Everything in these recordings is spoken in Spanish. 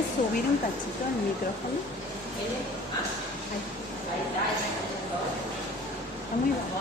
puedes subir un cachito el micrófono? Está muy bajo.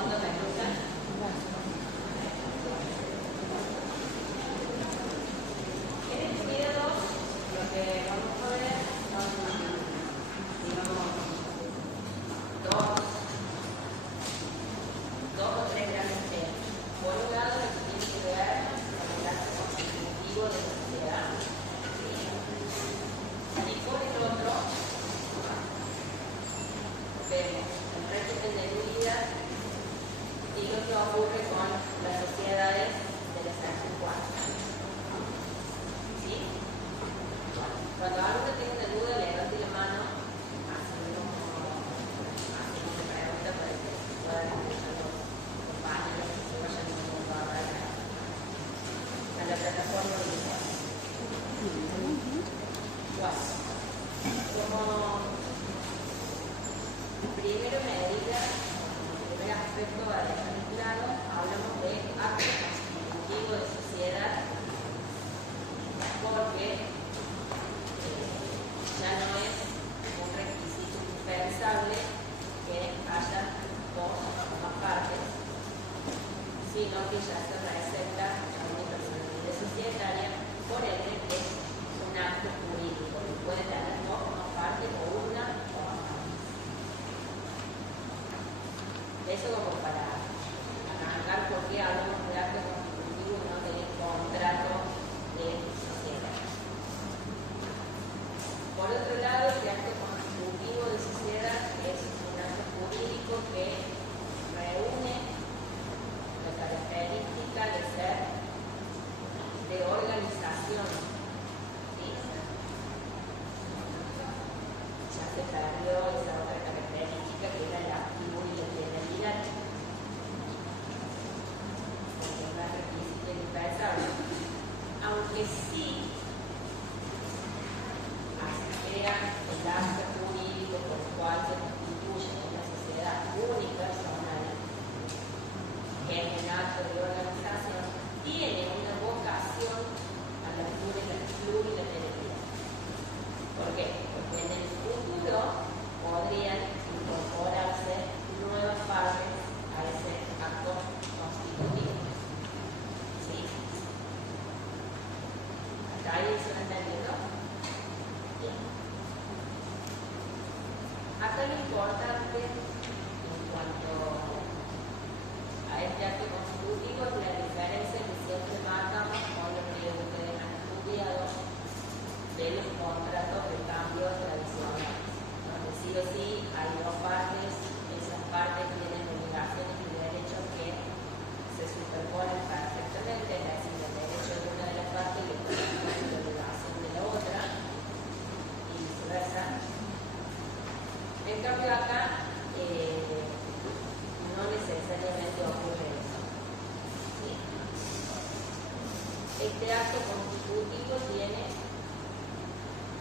Este acto constitutivo tiene,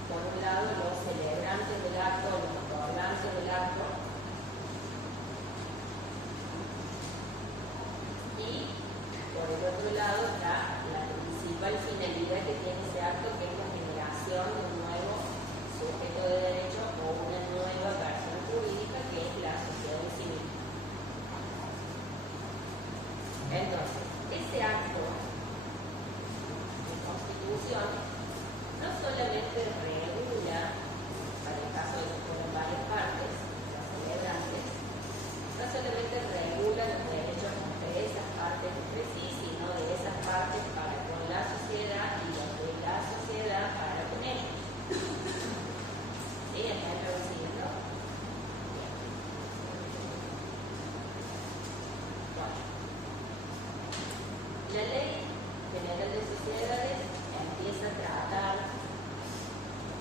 por un lado, los celebrantes del acto, los otorgantes del acto, y por el otro lado está la principal finalidad que tiene ese acto, que es la generación de un nuevo sujeto de derecho o una nueva persona jurídica, que es la sociedad civil. Entonces, ese acto no solamente regula, para el caso de que fueran varias partes, las celebrantes, no solamente regula los derechos de esas partes entre sí, sino de esas partes para con la sociedad y los de la sociedad para con ellos. ¿Sí? ¿Están traduciendo? Bueno. La Ley General de Sociedades empieza a tratar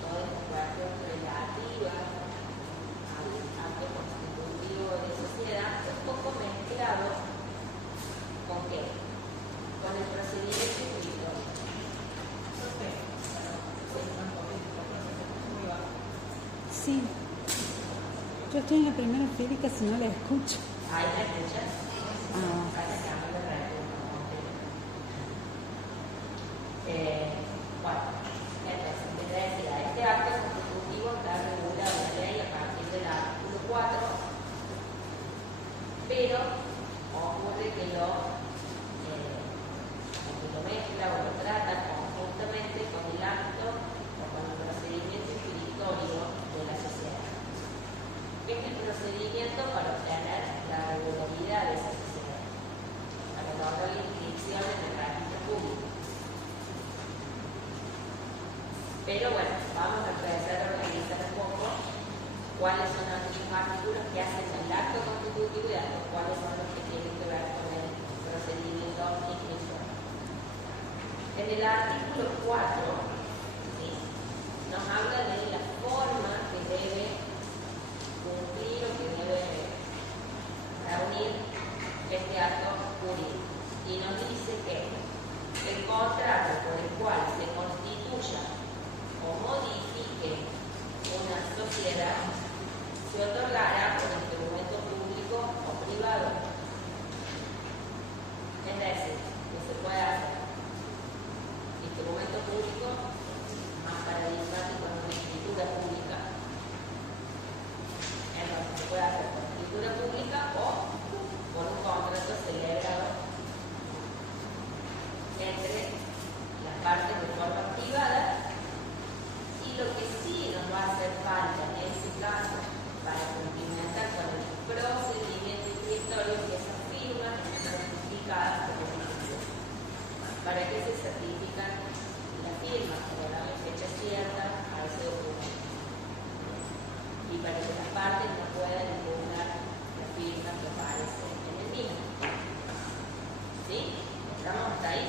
todas las cuestiones relativas al acto constitutivo de sociedad, un poco mezclado con qué? Con el procedimiento individual. Sí. Yo estoy en la primera fila y casi no la escucho. ¿Ahí la escuchas? Ah. Bueno, entonces, te decía, este acto Pero bueno, vamos a empezar a organizar un poco cuáles son aquellos artículos que hacen el acto constitutivo y cuáles son los que tienen que ver con el procedimiento inscripción. En el artículo 4, ¿sí?, nos habla de la forma que debe cumplir o que debe reunir este acto jurídico. Y nos dice que el contrato por el cual se constituya o modifique una sociedad se otorgará por instrumento público o privado. Es decir, que se puede hacer instrumento público, más paradigmático en una escritura pública. Entonces se puede hacer por escritura pública o por un contrato celebrado entre las partes de forma privada. Y lo que sí nos va a hacer falta en ese caso para cumplimentar con el procedimiento inscriptorio es que esas firmas estén certificadas por el instituto. ¿Para qué se certifican las firmas? Para darle fecha cierta a ese documento. Y para que las partes no puedan impugnar las firmas que aparecen en el mismo. ¿Sí? ¿Estamos hasta ahí?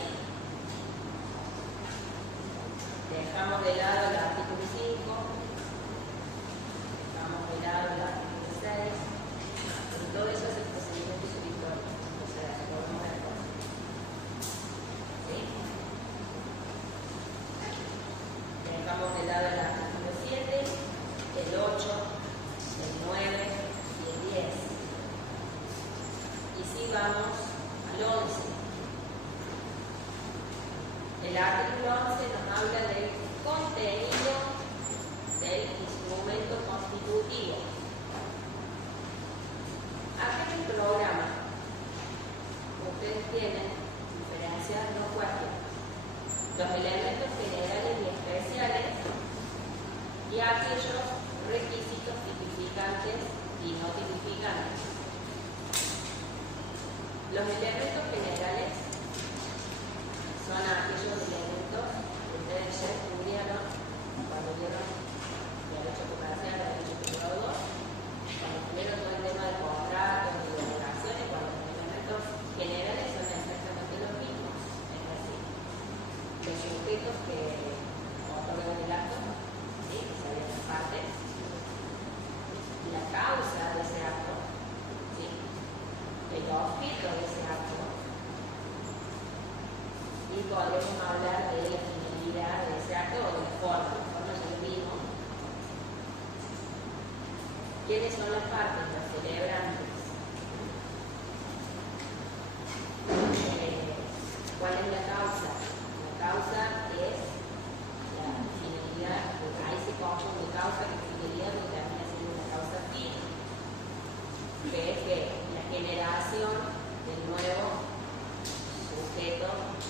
Dejamos de lado el artículo 5, dejamos de lado el artículo 6, y todo eso es el procedimiento inscriptorio, o sea, se podemos ver cosas. ¿Sí? Dejamos de lado el artículo 7, el 8, el 9 y el 10. Y si vamos al 11. El artículo 11 nos habla del contenido del instrumento constitutivo. Aquí en el programa ustedes tienen diferenciadas dos cuestiones: los elementos generales y especiales y aquellos requisitos tipificantes y no tipificantes. Los elementos generales son aquellos elementos que ustedes ya estudiaron cuando vieron derecho comercial, derecho privado 2, cuando tuvieron todo el tema de contratos, de obligaciones, cuando los elementos generales son exactamente los mismos. Es decir, los sujetos que otorgan el acto, ¿sí?, que serían las partes, la causa de ese acto, ¿sí?, el objeto de ese acto. Y podremos hablar de la finalidad de ese acto o de la forma ya lo vimos. ¿Quiénes son las partes? Los celebrantes. ¿Cuál es la causa? La causa es la finalidad, ahí se confunde causa con finalidad, porque también es una causa fin, que es que la generación del nuevo sujeto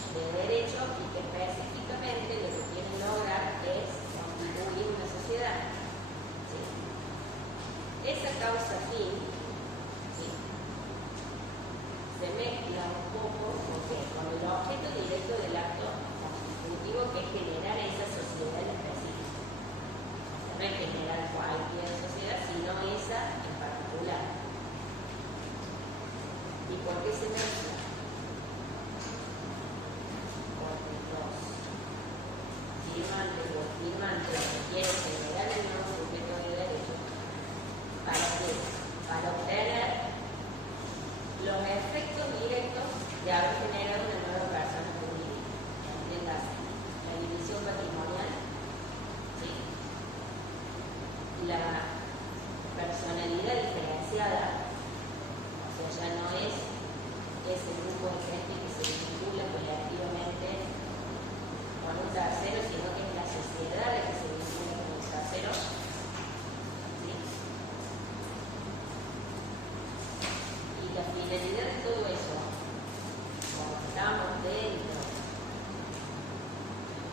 de derecho y que específicamente lo que quieren lograr es constituir una sociedad. ¿Sí? Esa causa fin, ¿sí?, se mezcla un poco con el objeto directo del acto constitutivo, que es generar esa sociedad en específico. No es generar cualquier sociedad, sino esa en particular. ¿Y por qué se mezcla? Firmante que quiere generar el nuevo sujeto de derecho. ¿Para qué? Para obtener los efectos directos de haber generado una nueva persona jurídica. ¿Entiendas? La división patrimonial, ¿sí?, la personalidad diferenciada, o sea, ya no es ese grupo de gente que se vincula colectivamente con un tercero, sino que es la sociedad la que se vincula con un tercero. ¿Sí? Y la finalidad de todo eso, como estamos dentro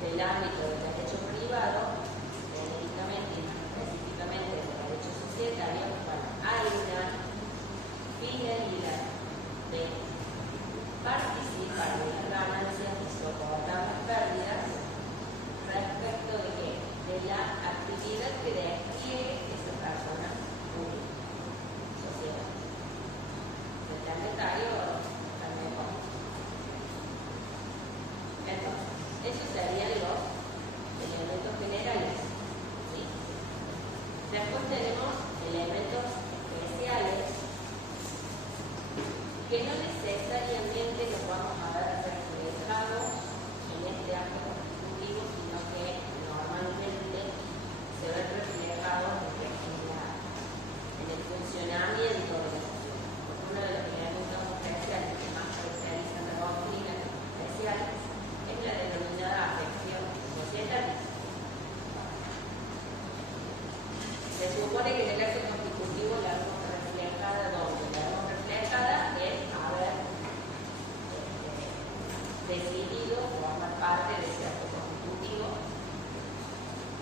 del ámbito del derecho privado, genéricamente y más específicamente del derecho societario, bueno, hay una finalidad de participar de las ganancias y soportar las pérdidas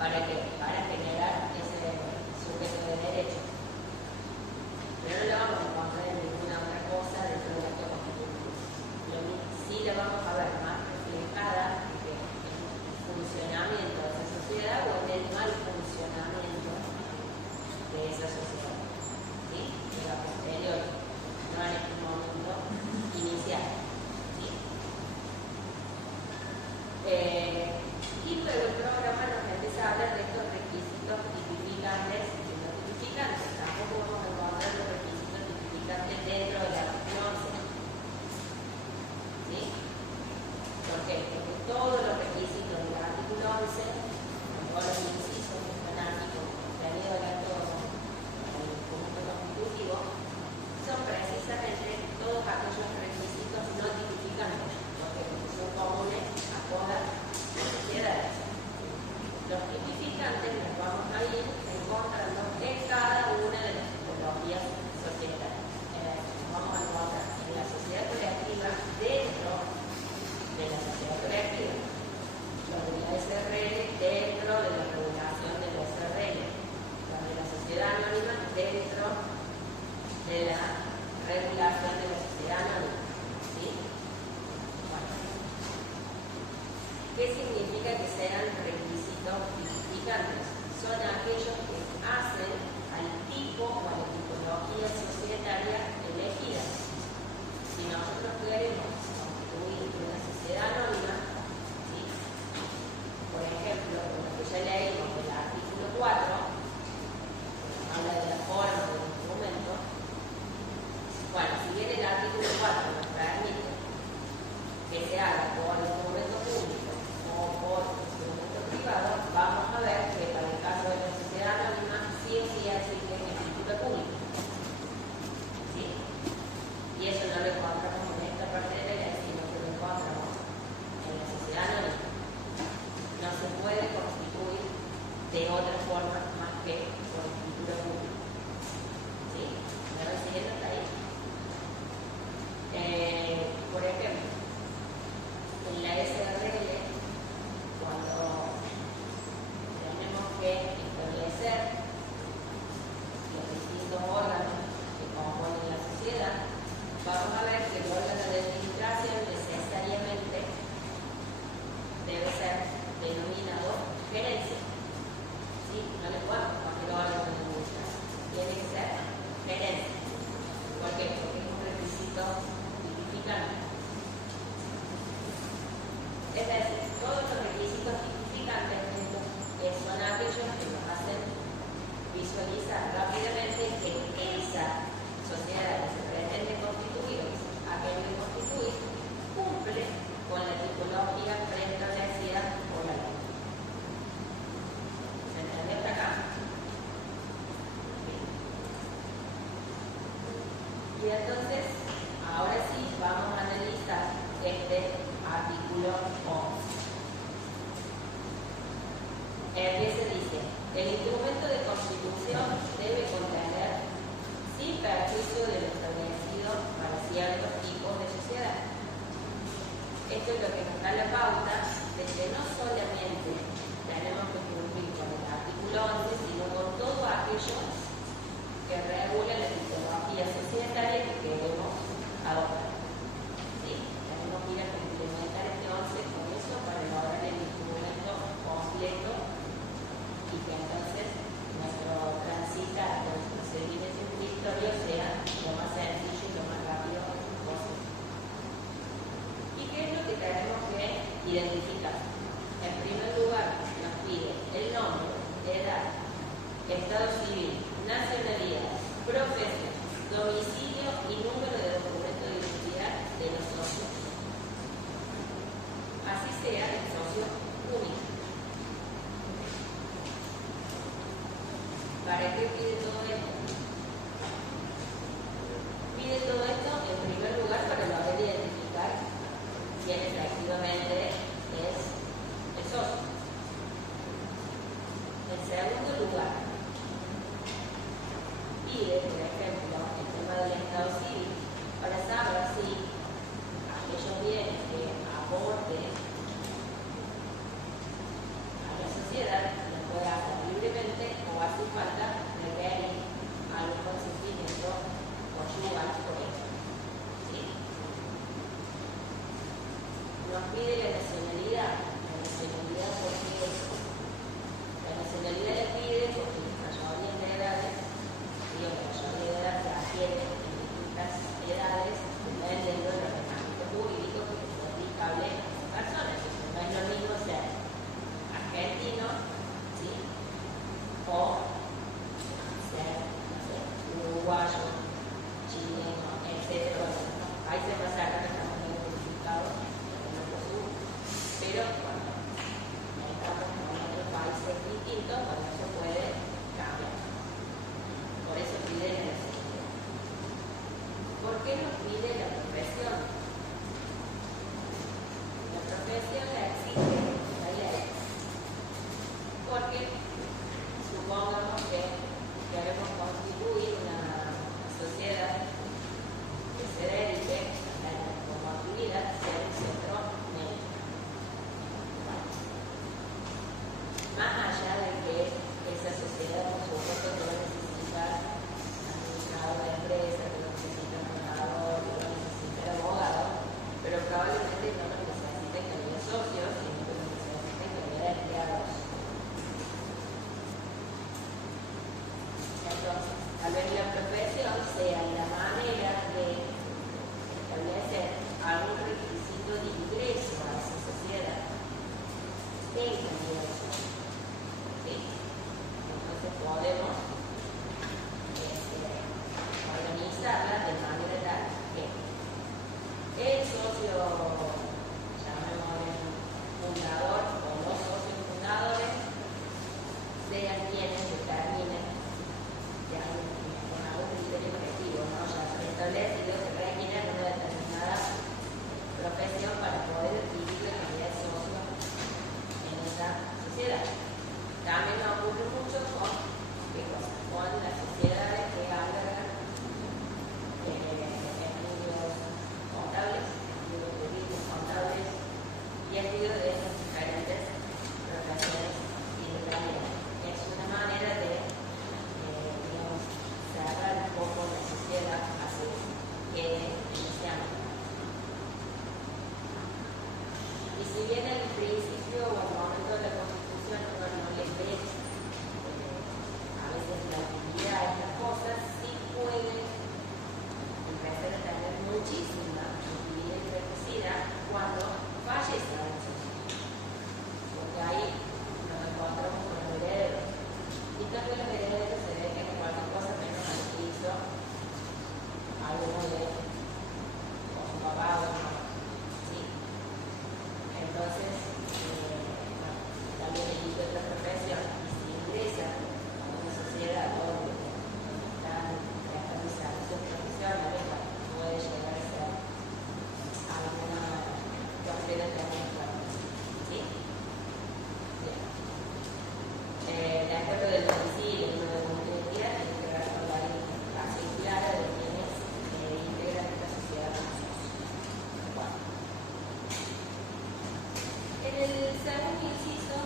¿Para qué? Para generar ese sujeto de derecho. Pero no lo vamos a encontrar en ninguna otra cosa dentro del acto constitutivo. Sí la vamos a ver más reflejada en el funcionamiento de esa sociedad o en el mal funcionamiento de esa sociedad. ¿Sí? En la posterior, no en este momento inicial. ¿Sí? Y luego el programa nos empieza a hablar de estos requisitos tipificantes y no tipificantes. Tampoco vamos a encontrar los requisitos tipificantes dentro de la artículo 11. ¿Sí? ¿Por qué? Porque todos los requisitos del artículo 11, con todos los incisos que están aquí, como contenido del acto conjunto constitutivo, son precisamente todos aquellos requisitos no tipificantes, porque son comunes a todas las sociedades. Los tipificantes los vamos a ir encontrando en cada una de las tipologías societarias. Vamos a encontrar en la sociedad colectiva, dentro de la sociedad colectiva, los de la SRL dentro de la regulación de la SRL, los de la sociedad anónima dentro de la regulación de la sociedad anónima. ¿Sí? Bueno. ¿Qué significa que sean requisitos tipificantes? Son aquellos que hacen al tipo o a la tipología societaria elegida. Si nosotros queremos constituir una sociedad anónima, ¿sí? Por ejemplo, lo que ya leímos del artículo 4, que nos habla de la forma del instrumento. Bueno, si bien el artículo 4 nos permite que se haga por instrumento público o por instrumento privado, vamos a ver que para el caso de la sociedad anónima sí o sí existe el título público. ¿Sí? Y eso no lo encontramos en esta parte de la ley, sino que lo encontramos en la sociedad anónima. No se puede constituir de otra forma más que por escritura pública. ¿Sí? ¿Me van siguiendo hasta ahí? Por ejemplo, en la SRL, cuando tenemos que establecer los distintos órganos que componen la sociedad, vamos a ver que el órgano de administración necesariamente debe ser denominado gerencia. ¿Sí? No le podemos poner órgano de administración, tiene que ser gerencia. ¿Por qué? Porque es un requisito tipificante. Es decir, todos los requisitos tipificantes son aquellos que nos hacen visualizar rápidamente que esa sociedad que se pretende constituir, a que debe constituir, cumple con la tipología preestablecida por la ley. ¿Se entiende hasta acá? Bien. Y entonces, ahora sí, vamos a analizar este artículo 11. Que se dice, el instrumento de constitución debe contener, sin perjuicio de lo establecido para ciertos tipos de sociedad. Esto es lo que nos da la pauta de que no solamente tenemos que cumplir con el artículo 11, sino con todo aquello que regula la tipología societaria que queremos adoptar. ¿Sí? Tenemos que ir a complementar este 11 con eso para lograr el instrumento completo y que entonces nuestro transitar, nuestro procedimiento inquisitorio sea lo más sencillo y lo más rápido posible. ¿Y qué es lo que tenemos que identificar? En primer lugar, nos pide el nombre, edad, estado civil, nacionalidad, profesión, domicilio y número de documento de identidad de los socios. Así sea el socio único. ¿Para qué pide todo esto? Pide todo esto en primer lugar para lograr identificar quién efectivamente es el socio. En segundo lugar, pide, por ejemplo, el tema del estado civil para saber si aquellos bienes que aporte a la sociedad los puede queremos constituir una sociedad que se dedique como actividad ser un centro médico. Más allá de que esa sociedad, por supuesto, que va a necesitar administrador de empresa, que va a necesitar contador, que va a necesitar abogado, pero probablemente no lo necesiten que haya socios, sino que lo necesiten que haya empleados. Entonces, tal vez la profesión sea la manera de establecer algún requisito de ingreso a esa sociedad en calidad de socio. ¿Sí? Entonces podemos organizarla de manera tal que el socio, llamémosle fundador, o los socios fundadores sean quienes determinen con algún criterio objetivo, ¿no? Ya establecido que requieren una determinada profesión para poder adquirir la calidad de socio en esa sociedad. También nos ocurre mucho con las sociedades que albergan estudios contables, estudios jurídicos contables y estudios de diferentes profesiones independientes. Es una manera de cerrar un poco la sociedad así que iniciamos. Y si bien al principio o al momento de la Constitución uno no le ve a veces la utilidad de estas cosas, sí puede empezar a tener muchísima utilidad y necesidad cuando fallece la sociedad. Porque ahí nos encontramos con los herederos. Y también los herederos se dedican a cualquier cosa menos a lo que hizo alguno de ellos, o su papá o su mamá. ¿Sí? Entonces, también elige otra profesión y si ingresa a una sociedad donde están realizando sus profesiones, puede llegar a ser alguna tercera también. ¿Sí? Bien. De acuerdo del domicilio y de la identidad, tiene que ver con la identificación clara de quienes integran esta sociedad con nosotros. Bueno. En el segundo inciso,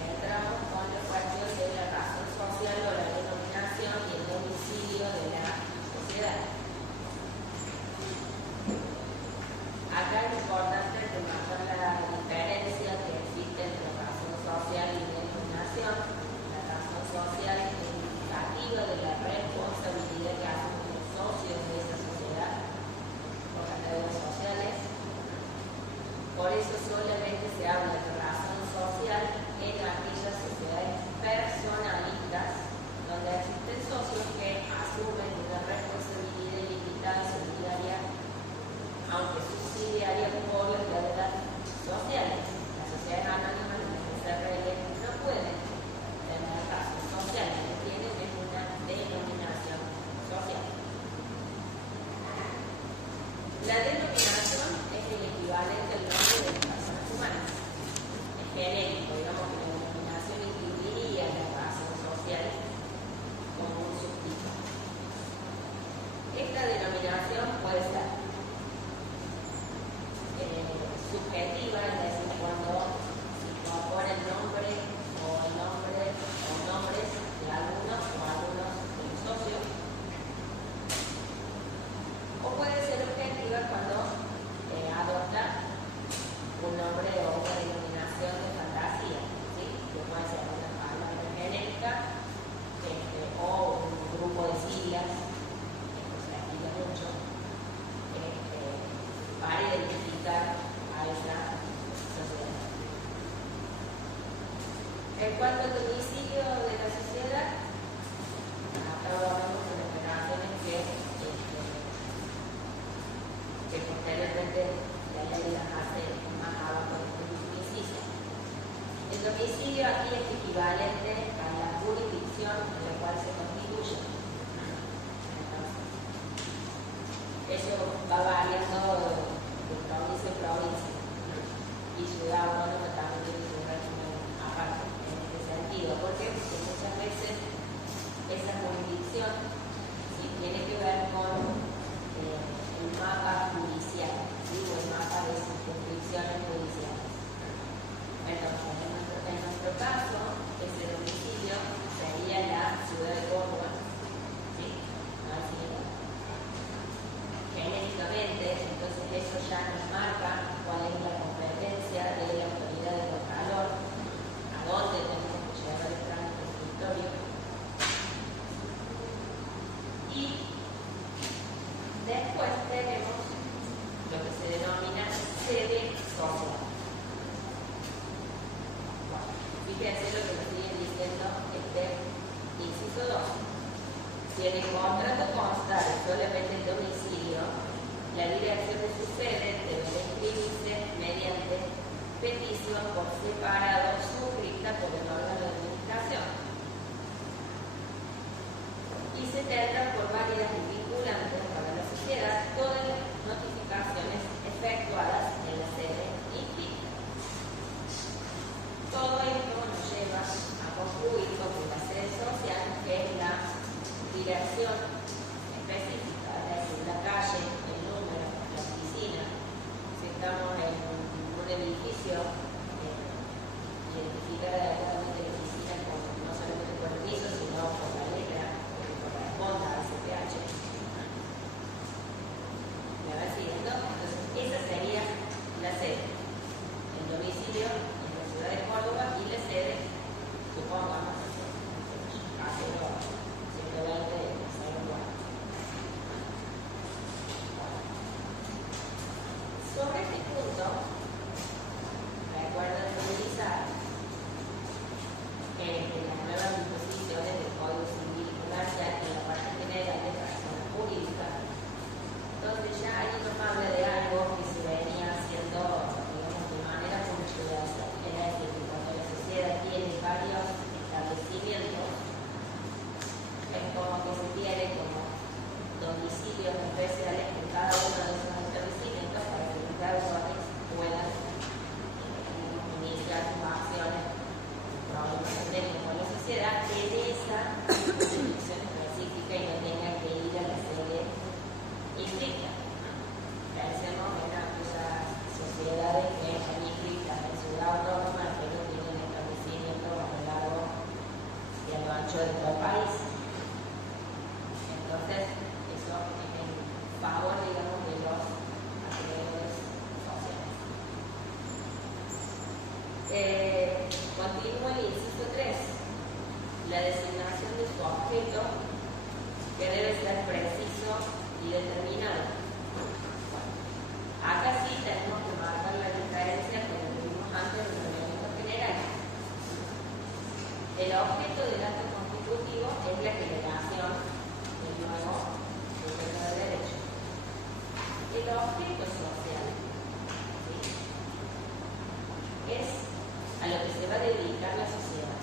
entramos con la cuestión de la razón social o la denominación y el domicilio de la sociedad. Acá es importante remarcar la diferencia que existe entre razón social y denominación. La razón social es indicativa de la responsabilidad que asumen los socios de esa sociedad por categorías sociales. Por eso solamente se habla de razón social en aquellas sociedades personalistas donde existen socios que asumen una responsabilidad ilimitada y solidaria, aunque subsidiaria por las deudas sociales. Las sociedades anónimas de las SRL no pueden tener razón social, lo que tienen es una denominación social. La denominación es el equivalente al nombre de las personas humanas. Es genérico, digamos que la denominación incluiría la razón social como un subtítulo. Esta denominación puede ser subjetiva, es decir, cuando se incorpora el nombre o nombres de algunos o algunos de los socios. O puede ser objetiva cuando adopta un nombre o una denominación de fantasía, ¿sí? Que puede ser una palabra genérica o un grupo de siglas, que se explica mucho, para identificar a esa sociedad. En cuanto al domicilio de la sociedad, acá hablamos de operaciones que posteriormente la ley las hace más abajo de este inciso. El domicilio aquí es equivalente a la jurisdicción en la cual se constituye. Entonces, eso va variando de provincia en provincia y ciudad autónoma también tiene su régimen aparte en este sentido. ¿Por qué? Porque muchas veces esas en el contrato constante solamente el domicilio, la dirección de su sede debe inscribirse mediante petición por separado suscrita por el órgano de administración y se tendrán por válidas y vinculantes para la sociedad todas las notificaciones efectuadas en la sede inscrita. Todo esto nos lleva a concluir con que la sede social es la dirección específica, es decir, la calle, el número, la oficina. Si estamos en un edificio, identificar adecuadamente la oficina no solamente por el piso, sino por la letra que corresponda al CPH. ¿Me va siguiendo? Entonces, esa sería la sede. El domicilio en la ciudad de Córdoba y la sede, supongamos, hace 120 de sobre este punto, recuerden utilizar las nuevas disposiciones del Código Civil Comercial en la parte general de personas jurídicas, donde ya hay una habla de algo que se venía haciendo, digamos, de manera jurisprudencial. Es decir, que cuando la sociedad tiene varios establecimientos, es como que se tiene como domicilios especiales en cada uno de esos establecimientos para que los personas puedan iniciar sus acciones, problemas que tengan con la sociedad en esa jurisdicción específica y no tengan que ir a la sede inscrita. Pensemos en aquellas sociedades que están inscritas en ciudad autónoma pero tienen establecimientos a lo largo y a lo ancho de todo el país. Entonces, eso es en favor, digamos, de los acreedores sociales. Continúa el inciso 3, la designación de su objeto, que debe ser preciso y determinado. Acá sí tenemos que marcar la diferencia con lo que vimos antes del reglamento general. El objeto del acto constitutivo es la generación del nuevo sujeto de derecho. El objeto social, ¿sí?, es a lo que se va a dedicar la sociedad.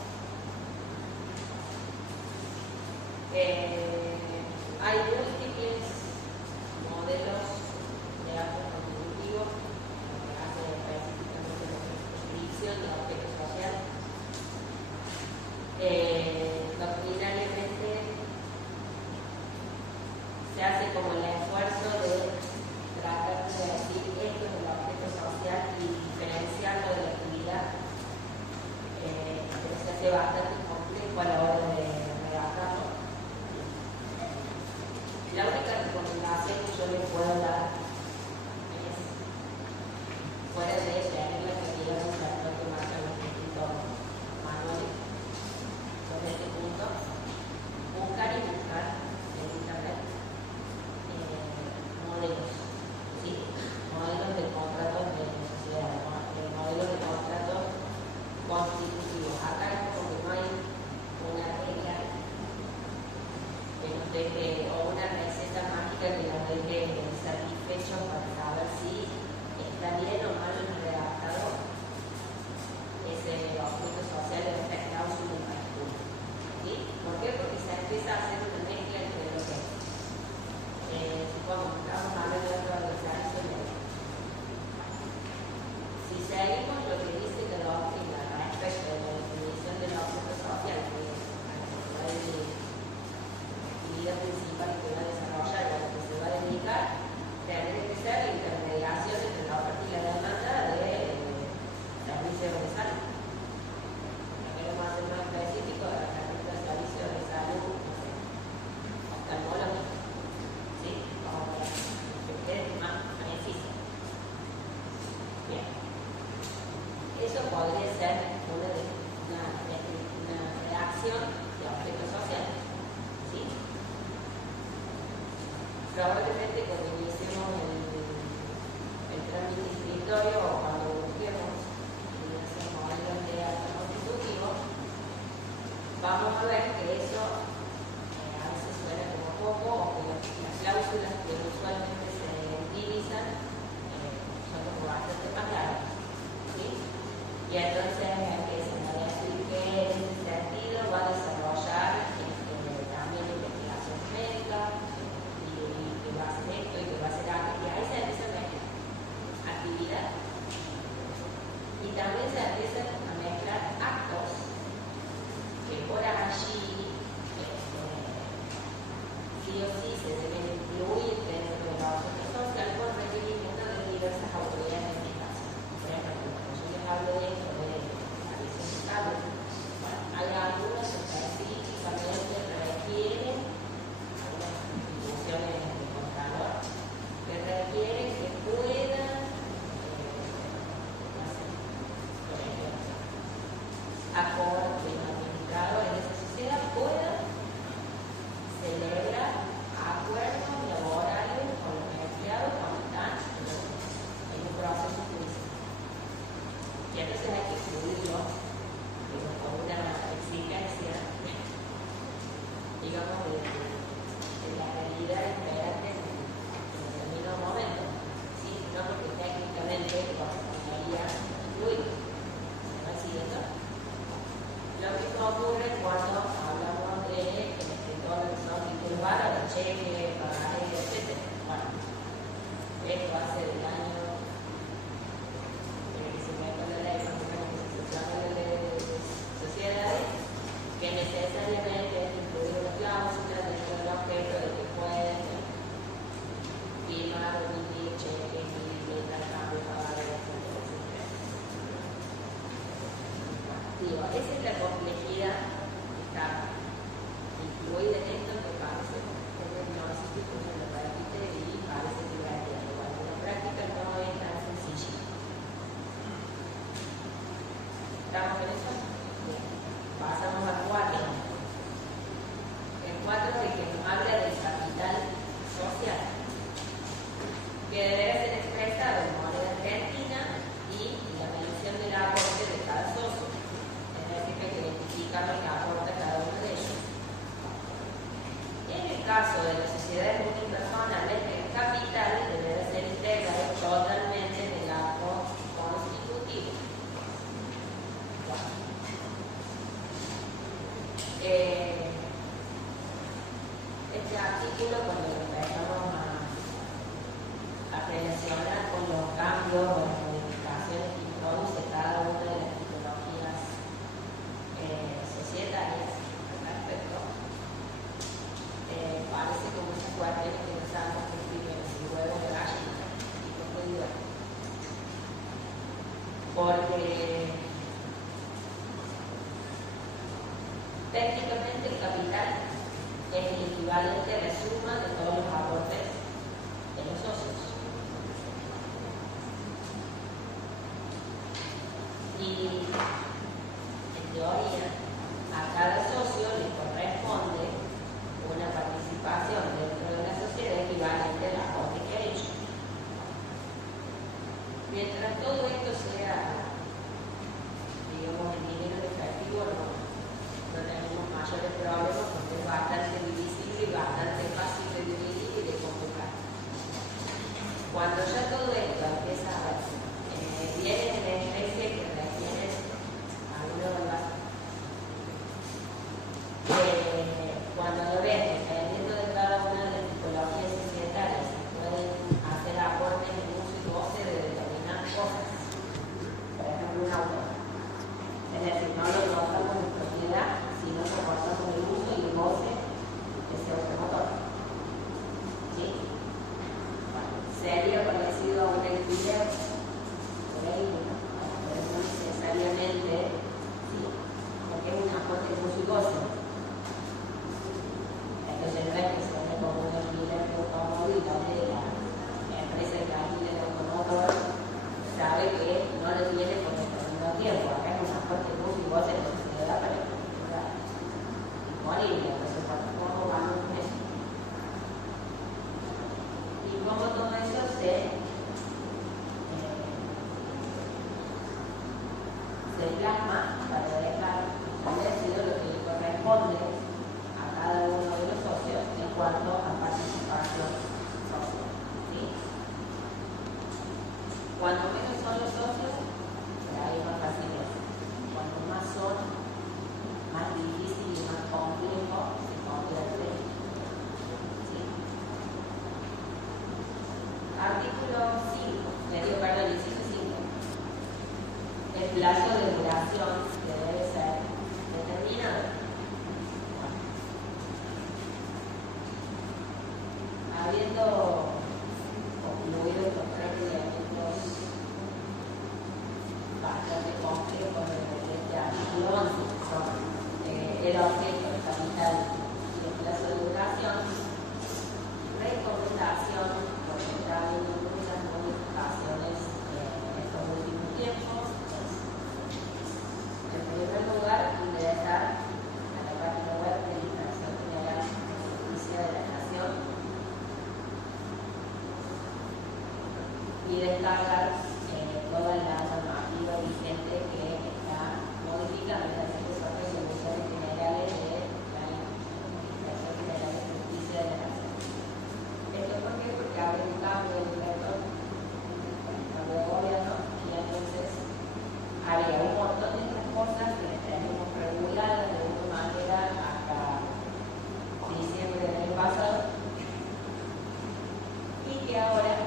Hay múltiples modelos de acto constitutivo que hacen específicamente la descripción del objeto social. Doctrinariamente se hace como el esfuerzo de tratar de decir esto es el objeto social y diferenciarlo de la actividad, pero se hace bastante complejo a la hora de redactarlo. La única recomendación que yo les puedo dar es, fuera de tener la actividad de un trato que marca los distintos manuales sobre este punto, buscar en internet modelos, ¿sí?, modelos de contratos de sociedad, modelos de contratos constitutivos. Acá es como que no hay una regla que nos deje, o una receta mágica que nos deje satisfechos para saber si está bien o mal redactado ese objeto social de esta cláusula en particular. ¿Sí? ¿Por qué? Porque se empieza a hacer una mezcla entre lo que cuando estamos hablando de otra organización, si seguimos lo que dice la doctrina respecto de la definición del objeto social, que es la necesidad de actividad principal que va a desarrollar o a lo que se va a dedicar, tendría que ser la intermediación entre la oferta y la demanda de servicios de salud. Lo queremos hacer más específico de la cartera de servicios de salud, no sé, oftalmológico, ¿sí?, como para que quede más beneficio. Bien, eso podría ser una reacción de objeto social, ¿sí? Probablemente cuando iniciemos el trámite inscriptorio o cuando busquemos esos modelos de acto constitutivo, vamos a ver que eso a veces suena como poco o que las cláusulas que usualmente se utilizan son como bastante más largas. ¿Sí? Y entonces empiezan a decir que en ese sentido va a desarrollar también investigación médica y que va a hacer esto y que va a hacer aquello. Y ahí se empieza a mezclar actividad y también se empiezan a mezclar actos que por allí sí o sí se deben incluir dentro de la objeto social por requerimiento de diversas autoridades de investigación. Por ejemplo, cuando yo les hablo de esto de la visión de salud, bueno, hay algunos que específicamente requieren, algunas instituciones de contralor, que requieren que puedan, no sé, por ejemplo, acorde de un administrador en esa sociedad pueda celebrar acuerdos laborales con los empleados cuando están en un proceso judicial. Y entonces hay que excluirlo con una exigencia, digamos, de la realidad esperante en determinado momento. ¿Sí? No porque técnicamente correspondería incluirlo. ¿Se va siguiendo? Lo mismo ocurre cuando hablamos de todo lo que son títulos válidos, cheque, pagaré, etc. Bueno, esto hace del año que se metió la ley de sociedades que necesariamente es incluir una cláusula dentro del objeto de que pueden firmar o emitir cheques y intercambio, pagaré, etc. Digo, esa es la complejidad que está incluida en esto, que parece como no existe como lo repite y parece divertida. Igual, la práctica no es tan sencilla. ¿Estamos en eso? Bien. Pasamos a 4. El 4 es el que nos habla del capital social, que deberá ser expresado en moneda argentina y la mención del aporte de cada socio. Es decir, que hay que identificar lo que aporta cada uno de ellos. En el caso de las sociedades unipersonales, el capital deberá ser integrado totalmente en el acto constitutivo. Bueno. Este artículo, cuando lo empezamos a relacionar con los cambios o las modificaciones que introduce cada una de las tipologías societarias al respecto, parece como esas cuestiones que no sabemos que primero si huevo de gallina y poco igual. Porque técnicamente el capital es el equivalente a la suma de todos los aportes de los socios. Y en teoría a cada socio le corresponde una participación dentro de la sociedad equivalente al aporte que ha hecho. Mientras todo esto sea, digamos, en dinero de efectivo, no tenemos mayores problemas porque es bastante divisible y bastante fácil de dividir y de computar. Cuando ya todo esto empieza a ver bienes de la especie que requieren alguna el objeto, el capital y el plazo de duración, recomendación, porque está habiendo muchas modificaciones en estos últimos tiempos. En primer lugar, ingresar a la página web de la Administración General de Justicia de la Nación y descargar toda la normativa vigente que está modificando las resoluciones generales de la Administración General de Justicia de la Nación. ¿Esto por qué? Porque habrá un cambio de director, un cambio de gobierno, y entonces había un montón de otras cosas que tenemos reguladas de una manera hasta diciembre del año pasado y que ahora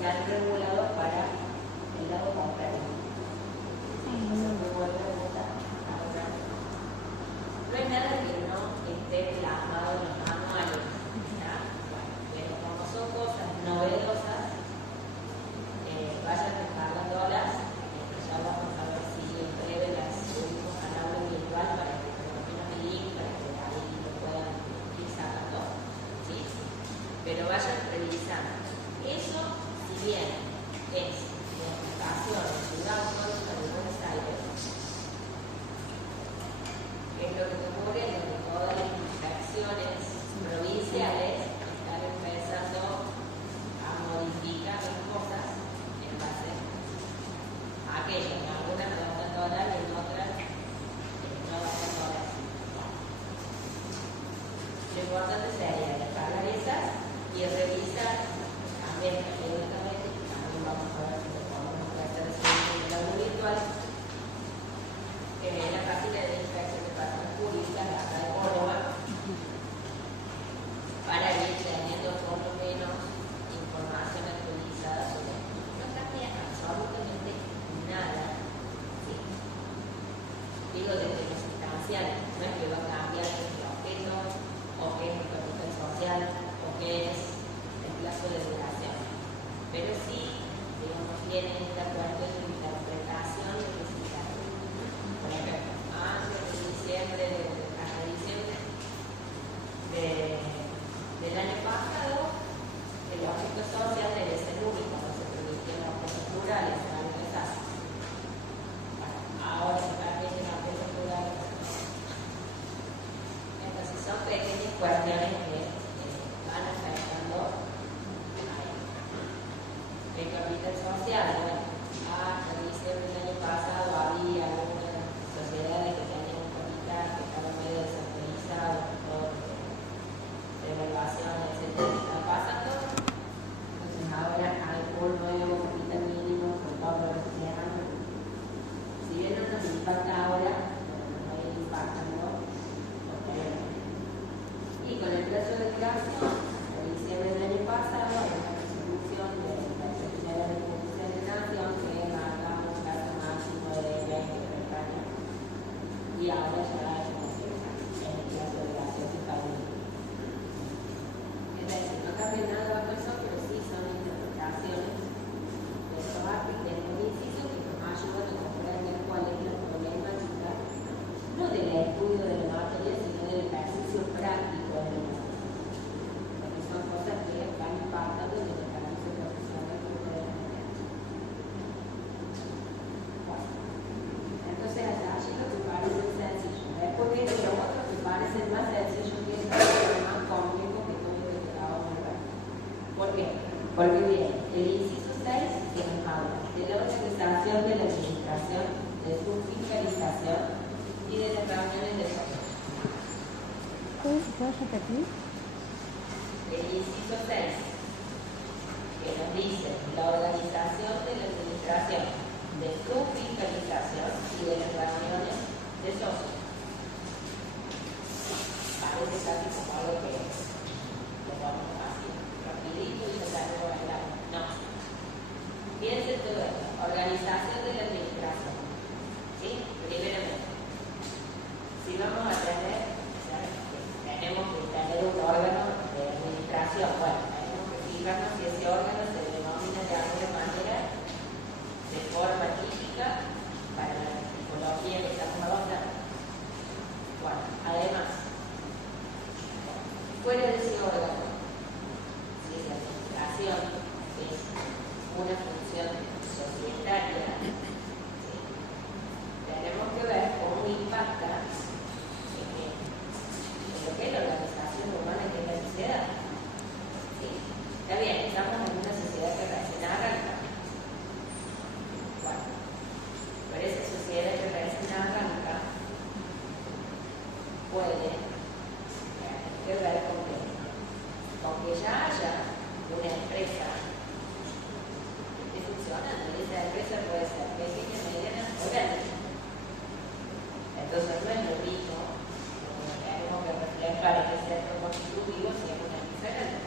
se han regulado para el lado contrario. No es nada que no esté plasmado en los manuales, ¿ya? Pero como son cosas novedosas, vayan descargándolas, ya vamos a ver si en breve las subimos al aula virtual para que por lo menos el link, para que ahí lo puedan ir sacando, ¿sí? Pero vayan revisando. Eso, si bien es de aplicación en Ciudad Autónoma de Buenos Aires, es lo que ocurre donde todas las inspecciones provinciales están empezando a modificar las cosas en base a aquello, en algunas no van a todas y en otras no van a todas. Lo importante sería descargar esas y revisar también periódicamente, también vamos a ver si lo podemos hacer en el aula virtual, la página de inspección de personas jurídicas de acá de Córdoba, para ir teniendo por lo menos información actualizada sobre esto. No cambia absolutamente nada, ¿sí? Digo desde lo sustancial, no es que va a cambiar el objeto, o qué es el capital social, o qué es el plazo de duración, pero sí, digamos, tiene esta cuestión de interpretación de que se trata. Por ejemplo, antes de diciembre, hasta diciembre del año pasado, el objeto social debe ser único, no se permitían objetos plurales, algo así. Bueno, ahora se permiten objetos plurales. Entonces son pequeñas cuestiones que van afectando el capital social. Bueno, hasta diciembre del año pasado había algunas sociedades que tenían un capital que estaba medio desactualizado, todo de evaluación, etcétera, que está pasando. Entonces ahora hay un nuevo capital mínimo con todo lo que se llama. Si bien no nos impacta ahora, nos va a ir impactando posteriormente. Y con el plazo de duración, en diciembre del año pasado, hay una resolución de la Secretaría de Justicia de la Nación que marca un plazo máximo de 20 años. Y ahora ya es como que en el plazo de duración se está viendo. Es decir, no cambia nada bajo eso, pero sí son interpretaciones de estos artículos de inciso que nos ayudan a comprender cuál es la problemática, no del estudio de la materia, sino del ejercicio práctico de la materia. Porque son cosas que van impactando en el ejercicio profesional que ustedes tienen. Bueno, entonces allí lo que parece sencillo. Después viene lo otro que parece más sencillo, que es más complejo que todo lo que acabamos de ver. ¿Por qué? Porque viene el inciso 6 que nos habla de la organización de la administración, de su fiscalización y de las reuniones de socio. ¿Puedes repetir? El inciso 6 que nos dice la organización de la administración, de su fiscalización y de las reuniones de socios. Parece casi como algo que lo vamos así rapidito y se sale por el lado. No. Fíjense todo esto. Organización de la administración. ¿Sí? Primeramente. Si vamos a tener, o sea, tenemos que tener un órgano de administración. Bueno, tenemos que fijarnos si ese órgano se denomina de alguna manera de forma típica para la tipología que estamos hablando. Bueno, fuera de ese órgano, si la administración es una función societaria, ¿sí? Tenemos que ver cómo impacta en lo que es la organización humana que es la sociedad. ¿Sí? Está bien, estamos en una sociedad que recién arranca. Bueno, pero esa sociedad que recién arranca puede tener que ver con que ya haya una empresa que esté funcionando, y esa empresa puede ser pequeña, mediana o grande. Entonces no es lo mismo lo que tenemos que reflejar en ese acto constitutivo si es una empresa grande.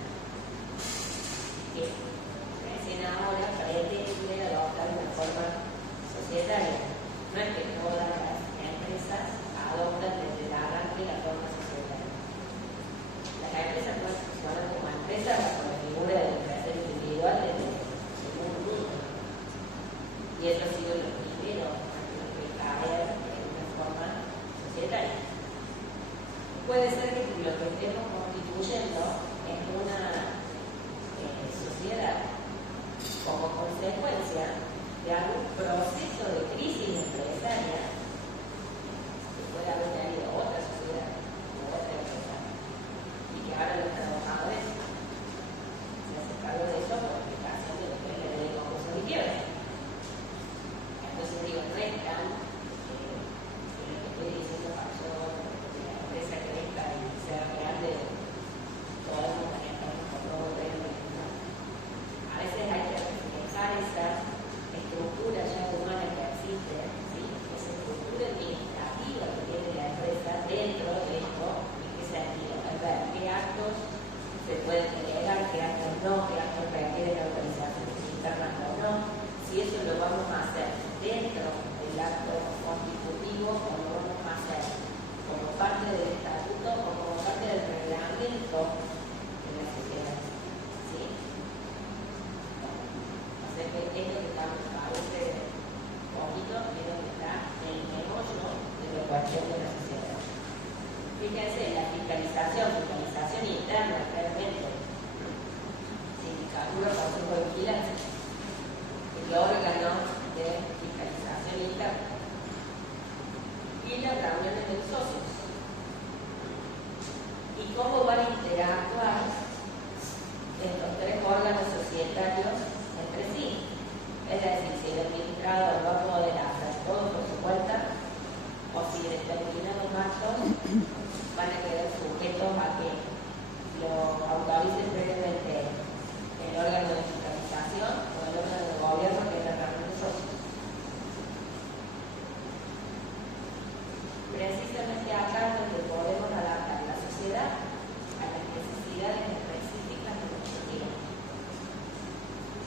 Que recién ahora pretende adoptar una forma societaria. No es que todas las empresas adoptan desde el arranque la forma societaria. Las empresas no funcionan como empresas bajo la figura del empresario individual desde el mundo. Y eso ha sido lo primero en lo que caer en una forma societaria. Puede ser que lo que estemos constituyendo es una sociedad como consecuencia de algún proceso de crisis empresaria que puede haber tenido otra sociedad o otra empresa y que ahora los trabajadores se hacen cargo de eso por explicación de lo que es la ley de concursos y quiebras. Entonces digo, no es tan lo que estoy diciendo pasó que la empresa crezca y sea grande, podemos manejarnos con todo el reino. A veces hay que reflejar esa estructura ya humana que existe, ¿sí? Esa estructura administrativa que tiene la empresa dentro de esto, en qué sentido, a ver qué actos se pueden delegar, qué actos no, qué actos requieren autorizaciones internas o no, si eso lo vamos a hacer dentro del acto constitutivo o lo vamos a hacer como parte del estatuto o como parte del reglamento de la sociedad, ¿sí? O sea que esto que estamos parece poquito es lo que está en el meollo de la cuestión de la sociedad. Fíjense, la fiscalización interna, realmente, sindicatura, consejo de vigilancia, el órgano de fiscalización interna y las reuniones de socios. ¿Y cómo van a interactuar estos tres órganos societarios entre sí? Es decir, si el administrador va a poder hacer todo por su cuenta o si determinados actos van a quedar sujetos a que lo autoricen previamente el órgano de fiscalización o el órgano de gobierno que es la reunión de socios. Precisamente acá es donde podemos adaptar la sociedad a las necesidades específicas de nuestro tiempo.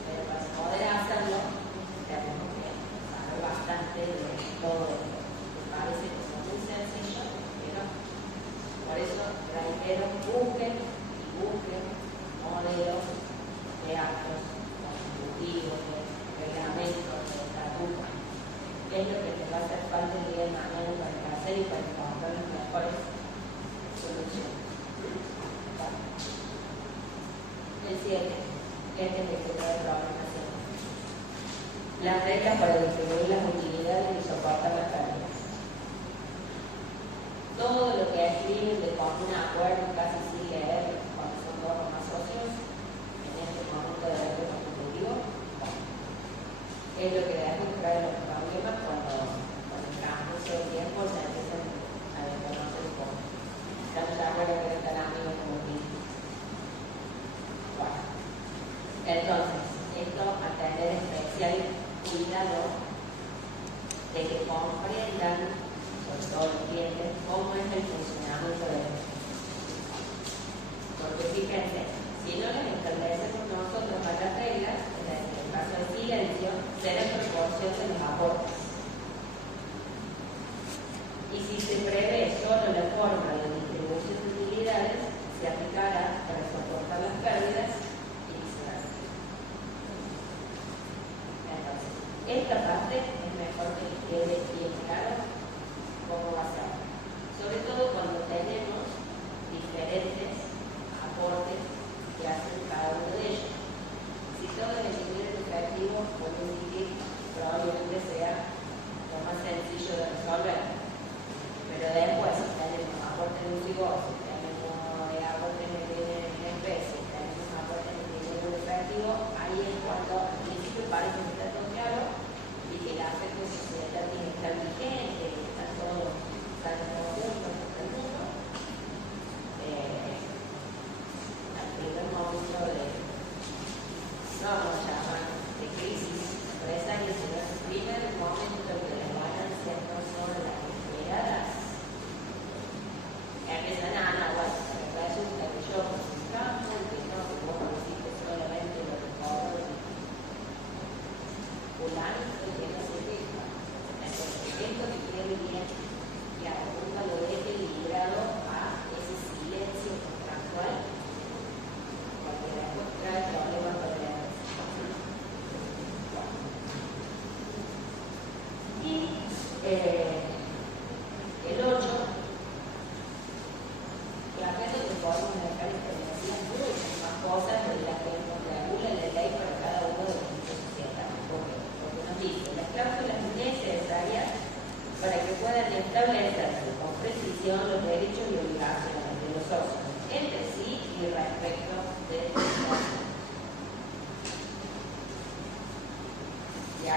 Pero para poder hacerlo tenemos que saber bastante de todo esto. Me parece que es muy sencillo, pero por eso reitero, busquen modelos de actos constitutivos, de reglamentos, de estatutos, que es lo que te va a hacer falta el día de mañana para hacer y para encontrar las mejores soluciones. El 7, este es el que trae programación. Las reglas para distribuir las utilidades y soportar las pérdidas. Todo lo que escriben de común acuerdo, casi sin leer, cuando son dos o más socios, en este momento de acto constitutivo, es lo que después trae los problemas cuando con el transcurso del tiempo se empiezan a desconocer un poco. Estamos de acuerdo que están amigos como mismos. Bueno, entonces, esto a tener especial cuidado de que comprendan, sobre todo los clientes, cómo es el funcionamiento de esto.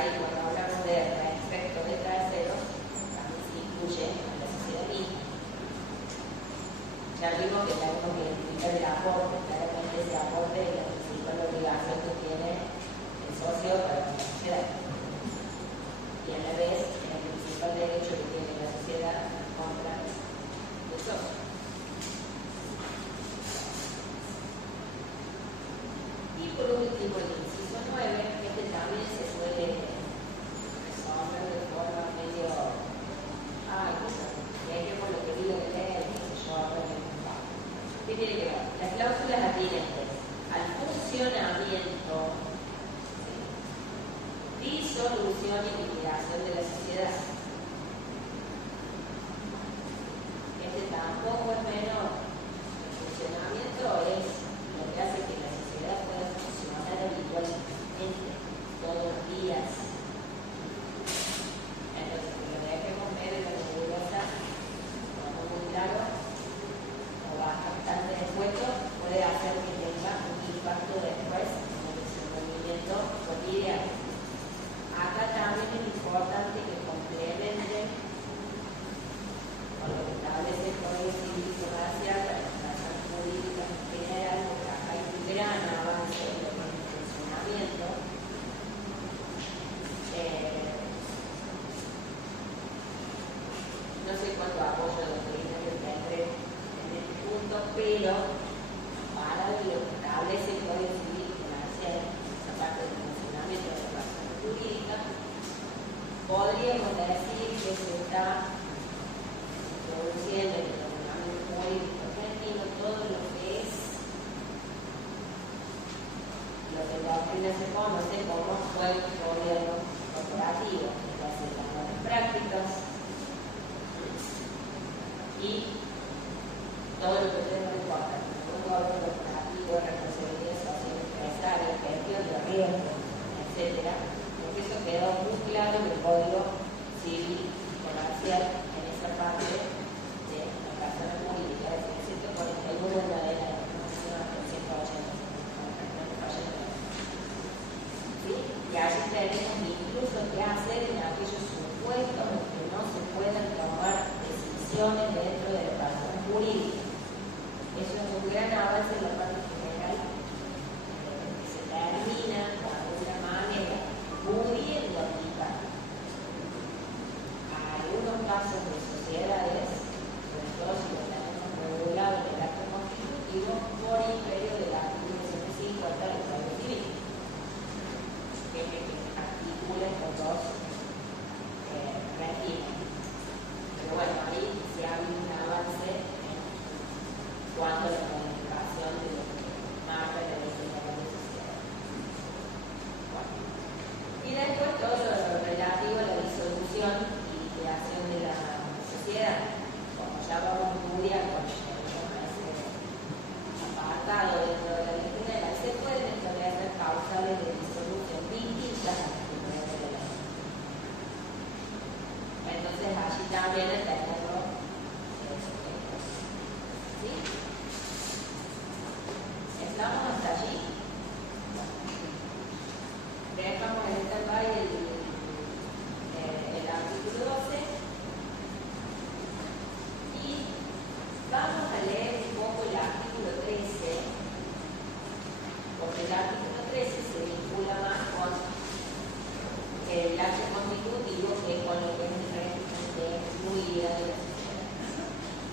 ahí cuando hablamos de respecto de terceros, también se incluye a la sociedad misma. Ya vimos que tenemos que identificar el aporte, claramente ese aporte es la principal obligación que tiene el socio para la sociedad. Y a la vez, el principal derecho que tiene la sociedad contra el socio. Y por último, el inciso 9, este también se suele resolver de forma medio, dejemos lo que digo de leer, qué sé yo, ahora me ocupa. ¿Qué tiene que ver? Las cláusulas atinentes al funcionamiento, disolución y liquidación de la sociedad. Este tampoco es menor. El funcionamiento es lo que hace que la sociedad pueda funcionar habitualmente todos los días. Entonces, que lo dejemos medio de la nebulosa, no muy claro, o bastante expuesto, puede hacer que tenga un impacto después en el desenvolvimiento cotidiano. Acá también es importante que complementen con lo que establece el Código Civil Comercial, la legislación jurídica en general, porque acá hay un gran avance en el funcionamiento. No sé cuánto apoyo de los que tendré en este punto, pero para lo que establece el Código Civil Comercial, esa parte del funcionamiento de la relación jurídica, podríamos decir que se está introduciendo en el ordenamiento jurídico argentino todo lo que es lo que en doctrina se conoce como buen gobierno corporativo, entonces las buenas prácticas y todo lo que tenga en cuenta un gobierno corporativo, responsabilidad social empresaria, gestión de riesgo, etcétera, porque eso quedó muy claro en el Código Civil Comercial en esa parte de la persona jurídica, es decir, 141 de la ley de la Constitución hasta el 180. ¿Sí? Y allí tenemos incluso que hacer en aquellos supuestos en que no se puedan tomar decisiones dentro de la persona jurídica. Eso es un gran avance en la parte general, que se termina de alguna manera pudiendo aplicar a algunos casos de sociedades, sobre todo si lo tenemos regulado en el acto constitutivo, por imperio del artículo 150 del Código Civil, que articula estos dos regímenes. Pero bueno, ahí sí ha habido un avance en cuanto a la modificación de lo que marca la ley general de sociedad. Bueno. Y después todo lo relativo a la disolución y liquidación de la sociedad. Como ya vamos a estudiar con ese apartado dentro de la ley general, se pueden establecer causales de disolución distintas a las que prevé la ley. Entonces allí también el tenerlo ¿sí? ¿Estamos hasta allí? Dejamos en stand-by el artículo 12 y vamos a leer un poco el artículo 13, porque el artículo 13 se vincula más con el acto constitutivo que con lo que es el régimen de nulidad de la sociedad.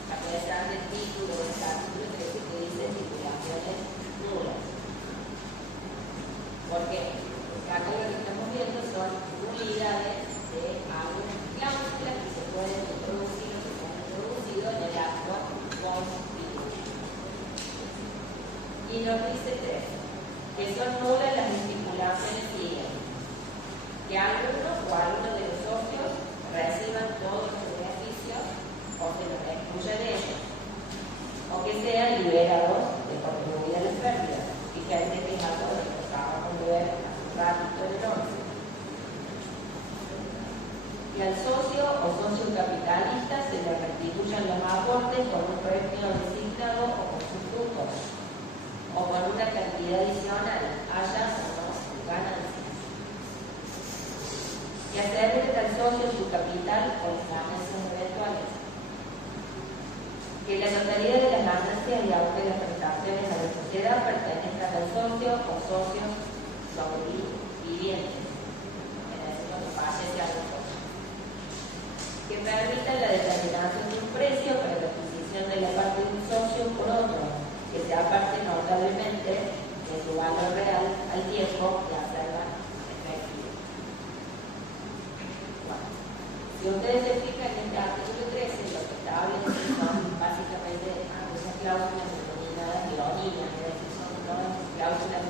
A pesar del título del artículo 13 que dice titulaciones nulas. ¿Por qué? Porque acá lo que estamos viendo son nulidades de algunas cláusulas que se pueden introducir o que se han introducido en el acto constitutivo. Y nos dice 3, que son nulas las estipulaciones siguientes: que algunos o algunos de los socios reciban todos los beneficios o se los excluya de ellos, o que sean liberados de contribuir a las pérdidas. Fíjense que es algo de lo que acabamos de ver hace un ratito en el 11. Y al socio o socio capitalista se le restituyan los aportes con un premio designado o con sus frutos, o con una cantidad adicional, haya o no ganancias. con las ganancias eventuales. Que la totalidad de las ganancias y aún de las prestaciones a la sociedad pertenezcan al socio o socios sobrevivientes, es decir, cuando fallece algún socio. Que permitan la determinación de un precio para la adquisición de la parte de un socio por otro, que se aparte notablemente de su valor real al tiempo de hacerla efectiva. Bueno, si ustedes se fijan en este artículo 13, lo que establece son básicamente aquellas cláusulas denominadas leoninas, es decir, son todas cláusulas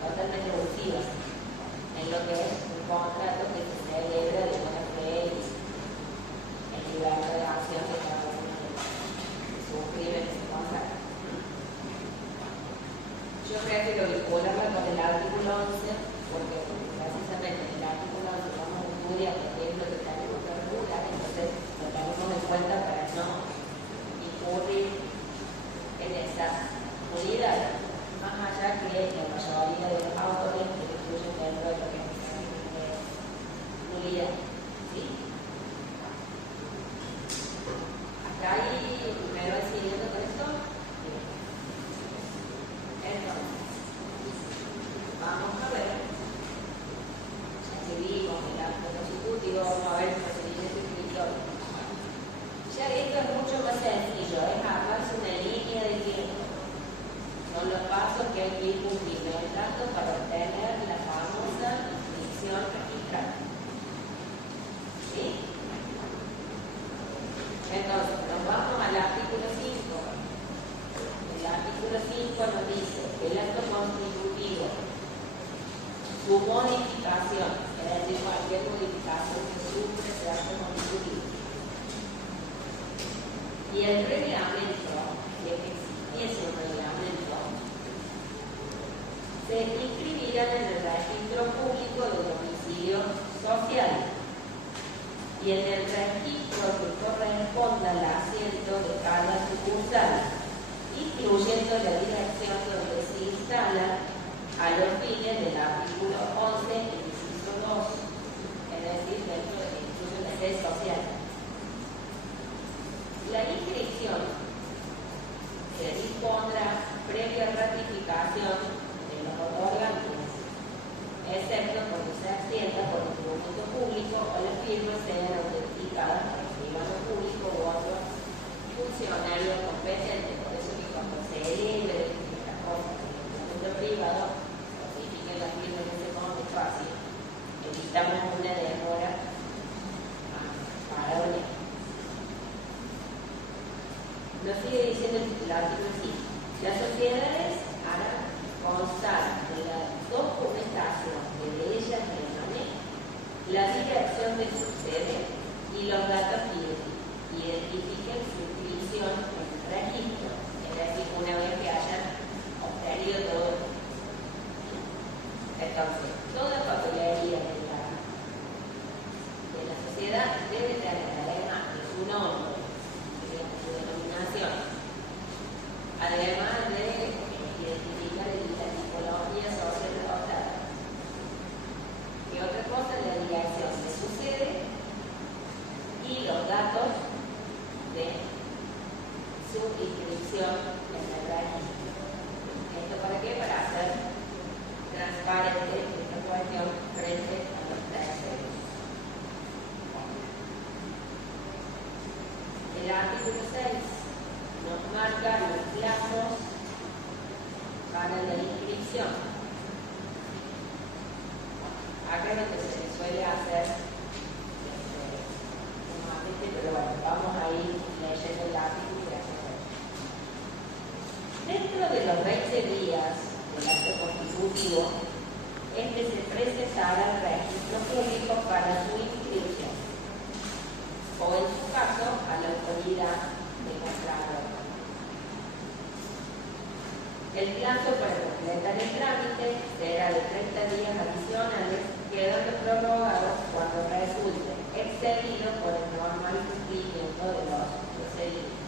totalmente abusivas en lo que es un contrato que se celebra de buena fe y en libertad de acción de cada uno que suscribe en ese contrato. Yo prefiero vincularla con el artículo 11 porque precisamente en el artículo 11 vamos a estudiar qué es lo que tenemos que regular, entonces lo tenemos en cuenta para no incurrir en esas unidades, más allá que la mayoría de los autores que incluyen dentro de lo que es nulidad. ¿Sí? Hasta ahí me voy siguiendo con esto. Entonces, vamos a ver, ya que vimos el acto constitutivo, vamos a ver el procedimiento escritorio. Ya esto es mucho más sencillo, es armarse una línea de tiempo. Son los pasos que hay que ir cumplimentando para obtener la famosa inscripción registral. ¿Sí? Entonces, nos vamos al artículo 5. El artículo 5 nos dice que el acto constitutivo, su modificación, es decir, cualquier modificación que sufre ese acto constitutivo, y el reglamento, si es que existiese un reglamento, se inscribirán en el registro público de domicilio social y en el registro que corresponda al asiento de cada sucursal, incluyendo la dirección donde se instala a los fines del artículo 11, inciso 2, es decir, dentro de la sede social. La inscripción se dispondrá previa ratificación de los otorgantes, excepto cuando se extienda por un documento público o las firmas sean autenticadas por el escribano público u otro funcionario competente. Por eso que cuando se celebre estas cosas en el mundo privado, notifiquen las firmas que se pone fácil, evitamos una demora para un. Nos sigue diciendo el artículo 5. Las sociedades harán constar de la documentación que de ellas emanen la dirección de su sede y los datos que identifiquen su inscripción en el registro, es decir, una vez que hayan obtenido todo. Entonces, toda papelería de la sociedad debe tener además de su nombre, su denominación, además de identificar la tipología social adoptada. Y otra cosa, la dirección de su sede y los datos de su inscripción en el registro. ¿Esto para qué? Para hacer transparente esta cuestión frente a los terceros. El artículo 6 nos marca los plazos para la inscripción. Acá es donde se suele hacer pero bueno, vamos a ir leyendo el artículo y haciendo. Dentro de los 20 días del acto constitutivo, se presentará al registro público para su inscripción, o en su caso, a la autoridad de Contralor. El plazo para completar el trámite será de 30 días adicionales, quedando prorrogados cuando resulte excedido por el normal cumplimiento de los procedimientos.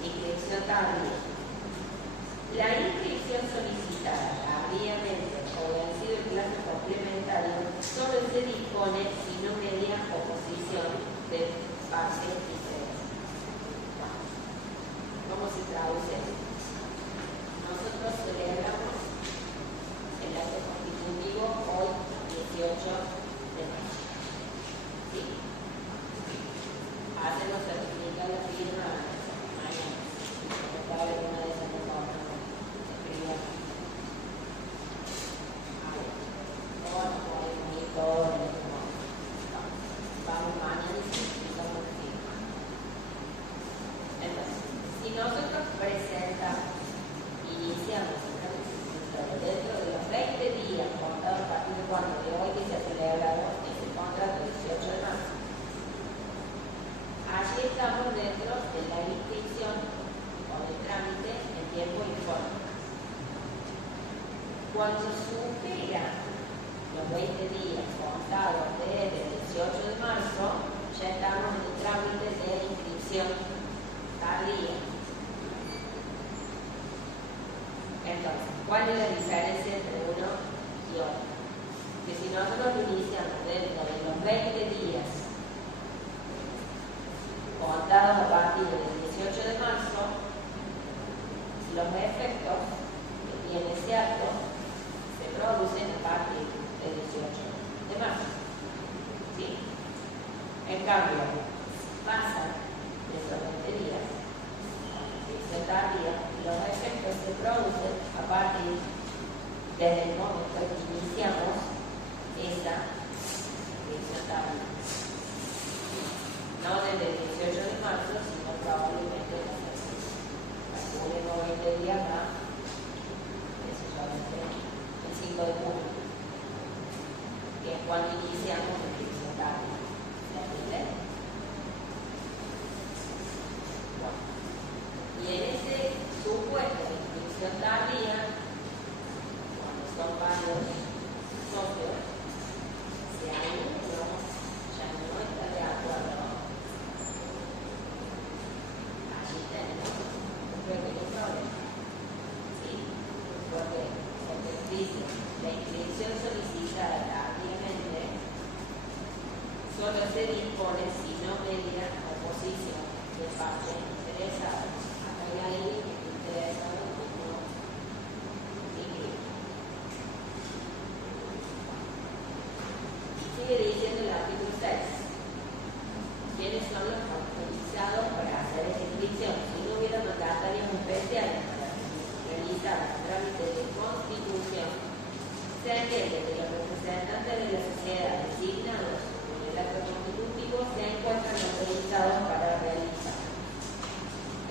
Inscripción tardía. La inscripción solicitada tardíamente o vencido el plazo complementario solo se dispone si no mediante Si nosotros presentamos, iniciamos dentro de los 20 días, contados a partir de cuando, de hoy que se ha celebrado este contrato el 18 de marzo, allí estamos dentro de la inscripción o del trámite en tiempo y forma. Cuando supera los 20 días contados desde el 18 de marzo, ya estamos en el trámite de inscripción tardía. Entonces, ¿cuál es la diferencia entre uno y otro? Que si nosotros iniciamos dentro de los 20 días contados a partir del 18 de marzo, los efectos que tiene ese acto se producen a partir del 18 de marzo. ¿Sí? En cambio, pasan de esos 20 días, inscripción tardía, los efectos se producen a partir desde el momento que iniciamos esa inscripción tardía. No desde el 18 de marzo, sino probablemente unos 20 días más, el 5 de junio, que es cuando iniciamos la inscripción tardía. ¿Se entiende? Bueno. Y en ese supuesto de inscripción tardía, cuando son varios socios, si hay uno ya no está de acuerdo, allí tenemos un pequeño problema. ¿Sí? Porque dice, la inscripción solicitada tardíamente solo se dispone si no media oposición de parte interesada. Acá hay alguien que está interesado en que no inscribe. Sigue diciendo el artículo 6. ¿Quiénes son los autorizados para hacer esta inscripción? Si no hubiera mandatarios especiales para realizar el trámite de constitución, se entiende que los representantes de la sociedad designados en el acto constitutivo se encuentran autorizados para realizar.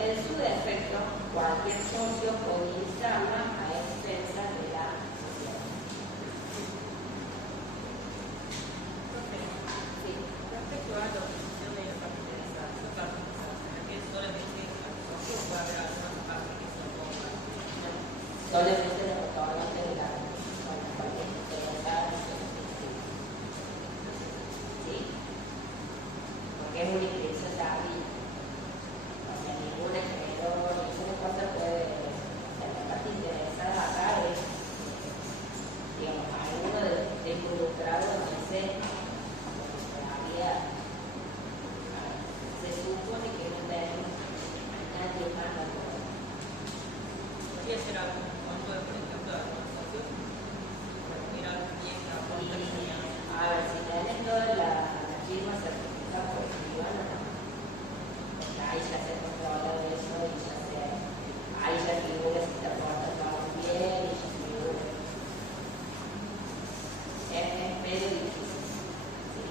En su defecto, cualquier socio puede instarla a expensas de la sociedad. Sí. Respecto a la oposición de la parte interesada, no parte interesada, que solamente la socio puede haber alguna parte que se oponga. Solamente los otorgantes de la parte interesada. ¿Sí? Porque es una inscripción tardía. O sea, ningún acreedor, ninguna cosa puede. O sea, la parte interesada acá es, digamos, alguno de involucrado en ese. Se supone que no tenemos nadie más a poder. Podría ser algún monto de, por ejemplo, de algunos socios, para mirar bien la cuenta que tenía. A ver, si tenés todas las firmas certificadas por escribano, porque ahí ya se controla de eso y ya se. Ahí ya figura si te aportas todo bien y ya figura. Es medio difícil. Sí.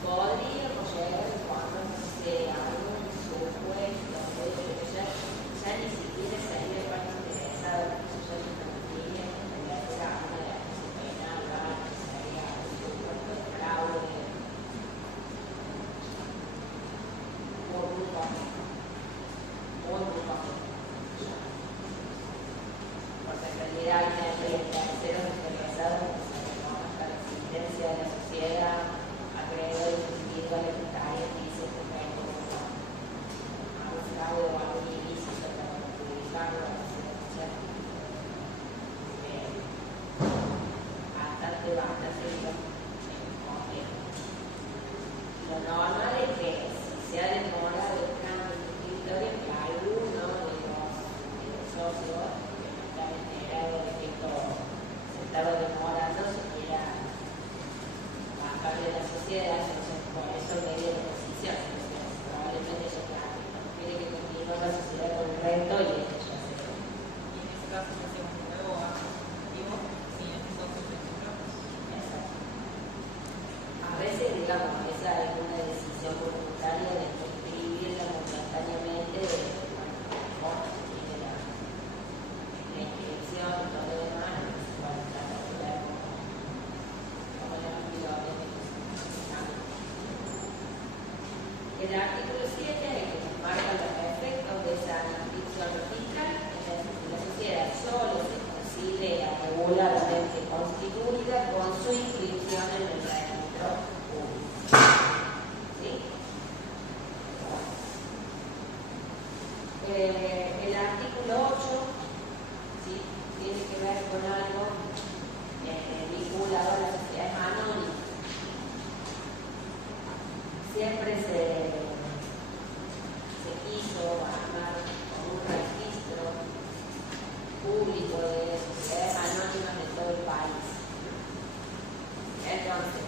Podríamos llegar cuando se haga un supuesto, ya ni siquiera El artículo 7 es el que nos marca los efectos de esa inscripción registral. La sociedad solo se considera regularmente constituida con su inscripción en el registro público. ¿Sí? El artículo 8, ¿sí?, tiene que ver con algo vinculado a las sociedades anónimas. Siempre se quiso armar con un registro público de sociedades anónimas de todo el país. Entonces,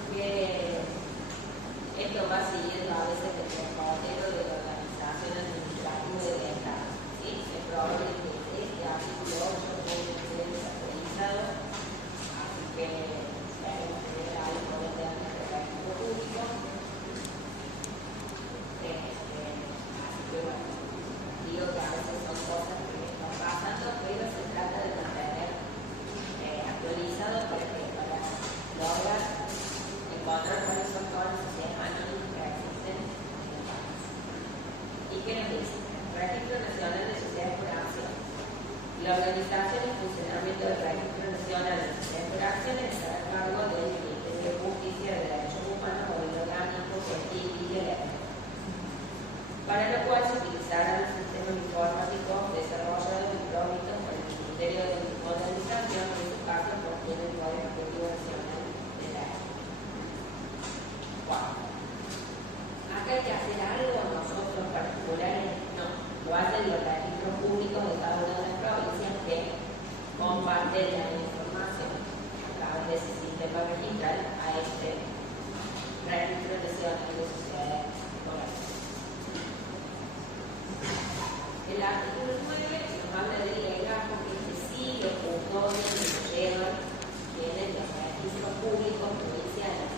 esto va siguiendo a veces el derrotero de la organización administrativa del Estado. ¿Sí? Es probable que este artículo 8 puede ser desactualizado, así que debemos tener algo por el registro público. Así que bueno, digo que a veces son cosas que están pasando, pero se trata de mantener actualizado para lograr encontrar cuáles son todas las sociedades anónimas que existen en el país. ¿Y qué nos dice? Registro Nacional de Sociedades por Acción. La organización y funcionamiento del Registro Nacional de Sociedades por Acción está a cargo del Ministerio de Justicia y de Derechos Humanos o del organismo que dirige la ley, para lo cual se utilizarán los sistemas informáticos desarrollados y provistos por el Ministerio de Modernización, que en su caso contiene el Poder Ejecutivo Nacional de la ley. Bueno, acá hay que hacer algo nosotros particulares, no, lo hacen los registros públicos de cada una de las provincias que comparten la información a través de ese sistema registral a este registro nacional de sociedades por acción. El artículo 9 nos habla del legajo, que sí los juzgados lo llevan, tienen los registros públicos provinciales.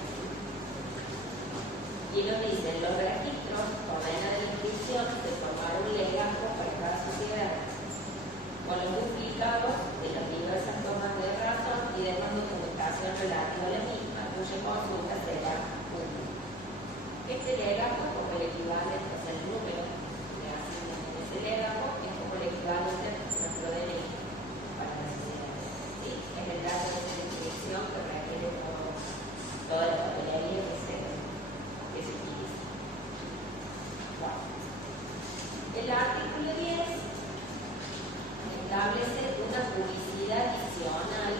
Y nos dicen, los registros, por vena de la inscripción, se formaron un legajo para cada sociedad, con los duplicados de las diversas tomas de razón y demás documentación relativa a la misma, cuya consulta será pública. Este legajo, como el equivalente, o sea, el número que asignan en ese legajo, es como el equivalente a nuestro DNI para la sociedad. ¿Sí? Es el dato de esa inscripción que requiere toda la papelería que se utiliza. Bueno. El artículo 10 establece una publicidad adicional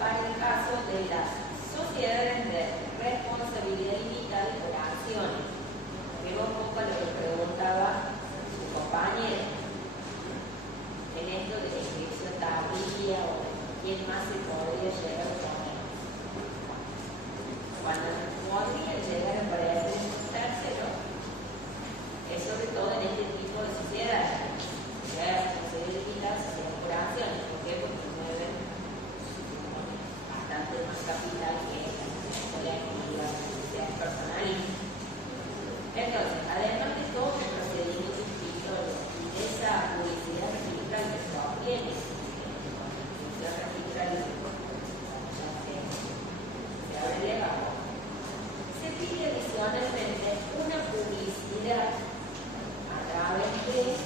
para el caso de las sociedades de responsabilidad limitada por acciones. Vemos un poco lo que preguntaba su compañero en esto de la inscripción tardía o quién más se podría llegar a poner. Cuando podría llegar a aparecer un tercero, es sobre todo en este tipo de sociedades. Sociedades limitadas, sociedades por acciones. ¿Por qué? Porque mueven bastante más capital que las sociedades personalistas. Entonces, además de todo el procedimiento inscriptorio y de esa publicidad registral que se obtiene, la registral se abre legal, se pide adicionalmente una publicidad a través de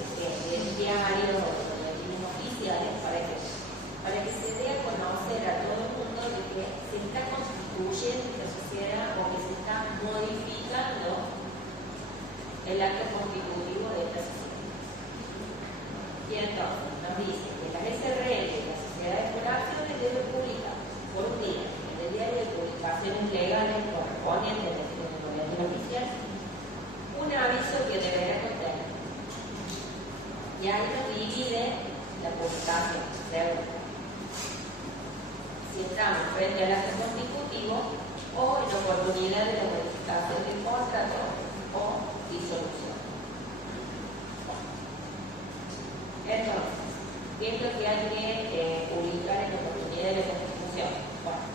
diarios o de boletines oficiales para que se dé a conocer a todo el mundo de que se está constituyendo esta sociedad o que se está modificando el acto constitutivo de esta sociedad. Y entonces nos dice que las SRL y las sociedades por acciones deben publicar por un día en el diario de publicaciones legales correspondientes del boletín oficial un aviso que deberá contener. Y ahí nos divide la publicación, según si estamos frente al acto constitutivo o en oportunidad de la modificación del contrato o disolución. Entonces, ¿qué es lo que hay que publicar en la oportunidad de la constitución? Bueno,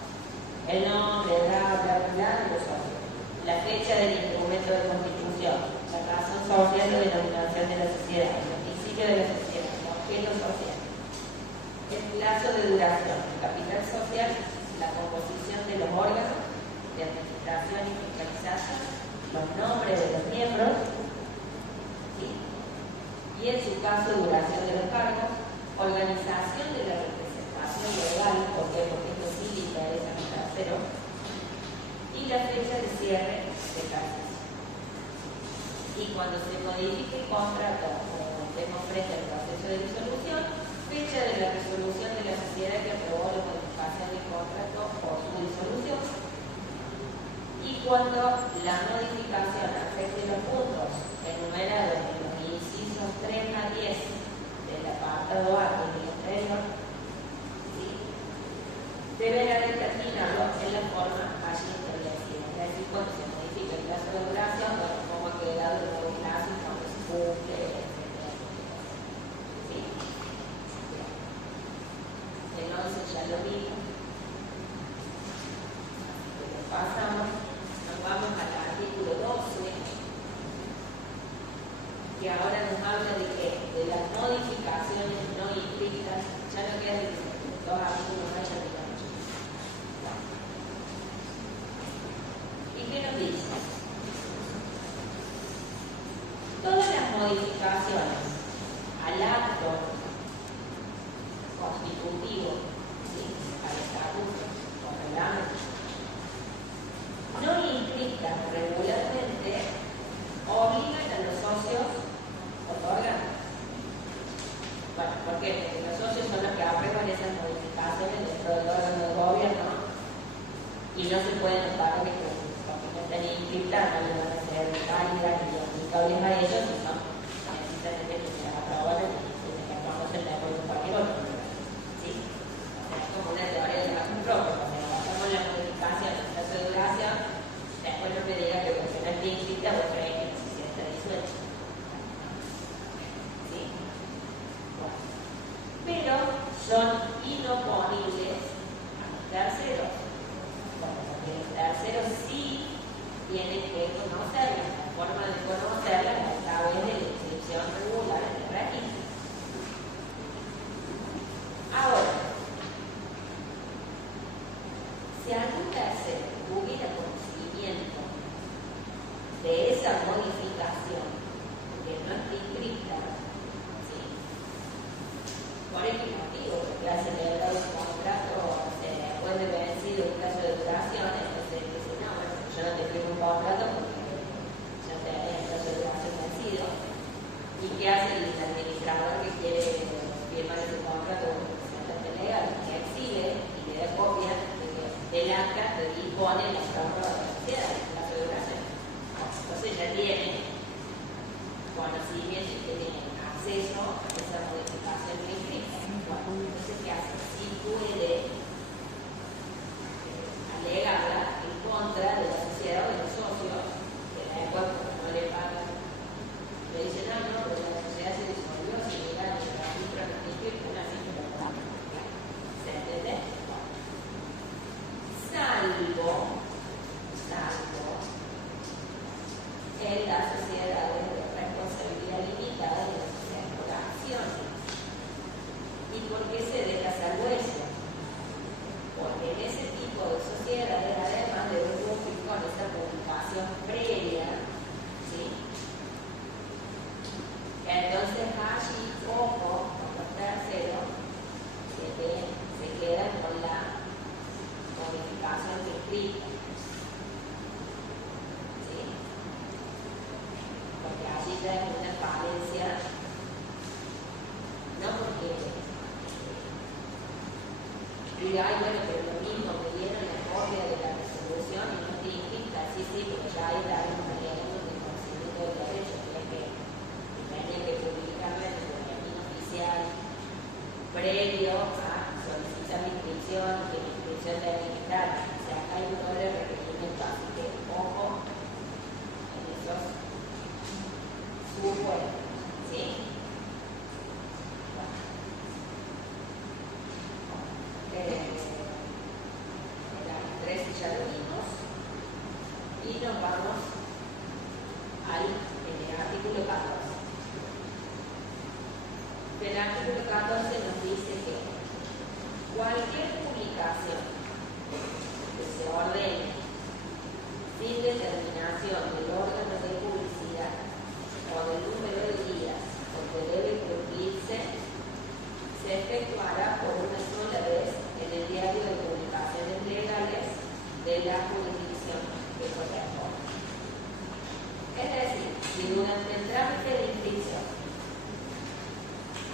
el nombre, de los socios, la fecha del instrumento de constitución, la razón social de denominación de la sociedad, el principio de la sociedad, el objeto social, el plazo de duración, el capital social, la composición de los órganos de administración y fiscalización, los nombres de los miembros, ¿sí? Y en su caso, duración de los cargos, organización de la representación legal, porque esto sí le interesa a un tercero, y la fecha de cierre de ejercicio. Y cuando se modifique el contrato o estemos frente al proceso de disolución, fecha de la resolución de la sociedad que aprobó la modificación del contrato o su disolución. Y cuando la modificación afecte los puntos enumerados en los incisos 3 a 10 del apartado A del anterior, ¿sí? Deberá determinarlo en la forma allí establecida. Es decir, cuando se modifica el plazo de duración, bueno, cómo ha quedado el nuevo plazo y cuando se cumple, etc. ¿Sí? Entonces ya lo vimos. Lo pasamos. Vamos al artículo 12, que ahora nos habla de que de las modificaciones no inscritas, ya no quedan dos artículos más, ya digamos. ¿Y qué nos dice? Todas las modificaciones al acto constitutivo, ¿sí? Al estatuto o reglamento, no inscritas regularmente, obligan a los socios a otorgar. Bueno, ¿por qué? Porque los socios son los que aprueban esas modificaciones dentro del órgano de gobierno y no se pueden otorgar porque no están inscritas, no les van a ser válidas ni aplicables a ellos, y son necesariamente que se aprobaran y se les conocen de acuerdo con cualquier otro. ¿Sí? O sea, es como una teoría de la propia. Hacemos la modificación en caso de duración, después no me diga que porque no esté inscrita vos creéis que la sociedad está disuelta. ¿Sí? Bueno. Pero son inoponibles a los terceros. Bueno, porque los terceros sí tienen que conocerlas. La forma de conocerlas es a través de la inscripción regular en el registro. Ahora, si algún tercero tuviera conocimiento de esa modificación que no está inscrita, ¿sí? Por X motivo, porque ha celebrado un contrato después de vencido un plazo de duración, entonces dice, no, bueno, yo no te firmo un contrato porque ya te el plazo de duración vencido. ¿Y qué hace el administrador que quiere firmar ese contrato con el representante legal? Que exhibe y le da copia del acta que dispone la prórroga de la sociedad, el plazo de duración. Entonces ya tiene conocimiento y tiene acceso a esa modificación que inscrita. Bueno, entonces, ¿qué hace? Si puede alegarla en contra de la sociedad o de los socios, que después no le pagan, le dicen, no, pero la sociedad se disolvió, se llega a la registro que está inscrito, así que lo pagamos. ¿Se entiende? Salvo en las sociedades de responsabilidad limitada y las sociedades por acciones. ¿Y por qué se deja salvo eso? Porque en ese tipo de sociedades, además de cumplir con esa publicación previa, ¿sí? Entonces allí, ojo, con los terceros, que se quedan con la modificación de inscrita. ¿Sí? Porque allí ya es una falencia, no porque diga, ay, bueno, pero lo mismo, me dieron la copia de la resolución y no está inscrita, sí, porque ya hay un alegando de conocimiento del derecho, que es que tenía que publicarla en el boletín oficial previo a solicitar la inscripción, que la inscripción debe estar. O sea, acá hay un doble requerimiento, así que ojo en esos supuestos, ¿sí? El 13 ya lo vimos y nos vamos al artículo 14. El artículo 14 nos dice que cualquier publicación que se ordene sin determinación del órgano de publicidad o del número de días con que debe cumplirse, se efectuará por una sola vez en el diario de publicaciones legales de la jurisdicción que corresponde. Es decir, si durante el trámite de inscripción,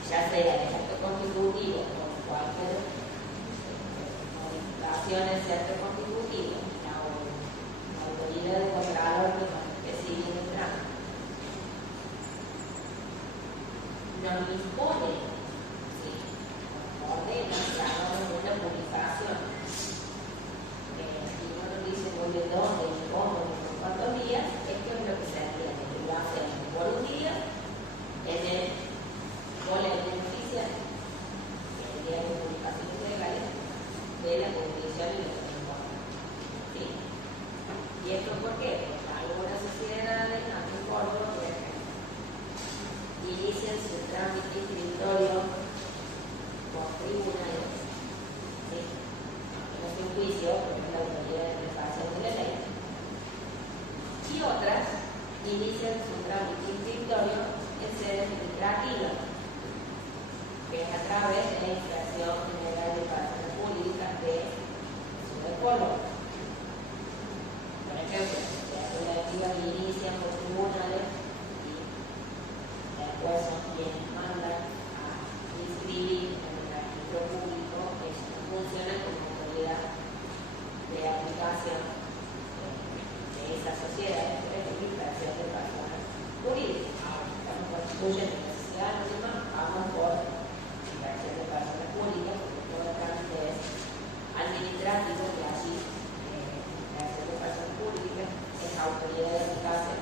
ya sea en el acto constitutivo o en cualquier modificación en ese acto constitutivo, la autoridad de contralor que sigue en el trámite nos impone, sí, ordena que hagamos una publicación y no nos dice muy de dónde, ni cómo, ni por cuántos días. Esto es lo que se entiende, que lo hacemos por un día en el boletín oficial, en el diario de publicaciones legales de la jurisdicción y de los informes. ¿Sí? ¿Y esto por qué? Porque algunas sociedades, aquí en Córdoba, por ejemplo, inician su trámite inscriptorio con tribunales, ¿sí? No es un juicio, porque es la autoridad de interpretación de la ley, y otras inician su trámite inscriptorio en sede administrativa, que es a través de la Inspección General de Personas Jurídicas de Ciudad de Córdoba. Por ejemplo, las relativas inician por tribunales y después son quienes mandan a inscribir en el registro público. Ellos no funcionan como autoridad de aplicación de esa sociedad, que es la Inspección de Personas Jurídicas. Ahora, estamos constituyendo la sociedad anónima, vamos por Inspección de Personas Públicas, porque todo el trámite es administrativo, y allí la Inspección de Personas Públicas es autoridad de aplicación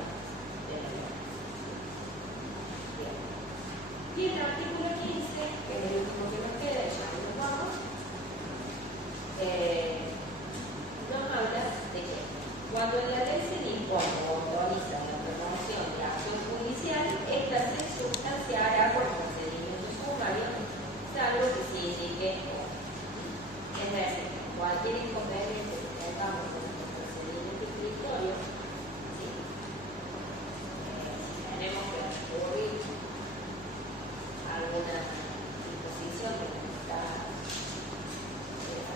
de la ley. Bien. Y el artículo 15, que es el último que nos queda, ya nos vamos, nos habla de que cuando en la ley se impone o autoriza la promoción de la acción judicial, esta se sustanciará por procedimiento sumario, salvo que se indique otro. Es decir, cualquier inconveniente que tengamos en el procedimiento inscriptorio, ¿sí? Tenemos que recurrir a alguna disposición que nos está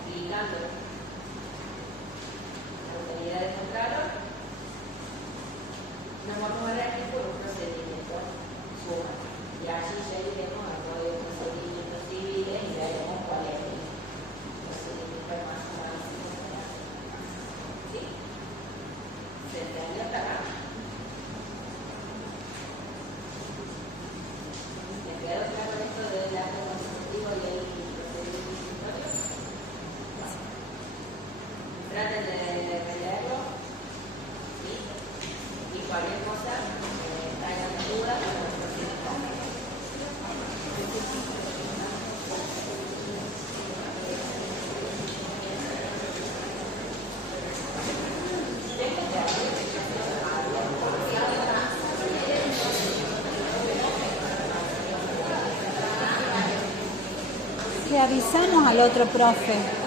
aplicando la autoridad de contralor, nos vamos a regir por un procedimiento sumario. Y allí ya iremos al código de procedimientos civiles y veremos cuál es el procedimiento más sumario. ¿Sí? ¿Se entiende hasta acá? ¿Me quedó claro esto del acto constitutivo y el procedimiento inscriptorio? Bueno. Traten de leerlo, ¿sí? Y cualquier cosa, traigan dudas para los procedimientos. Le avisamos al otro profe.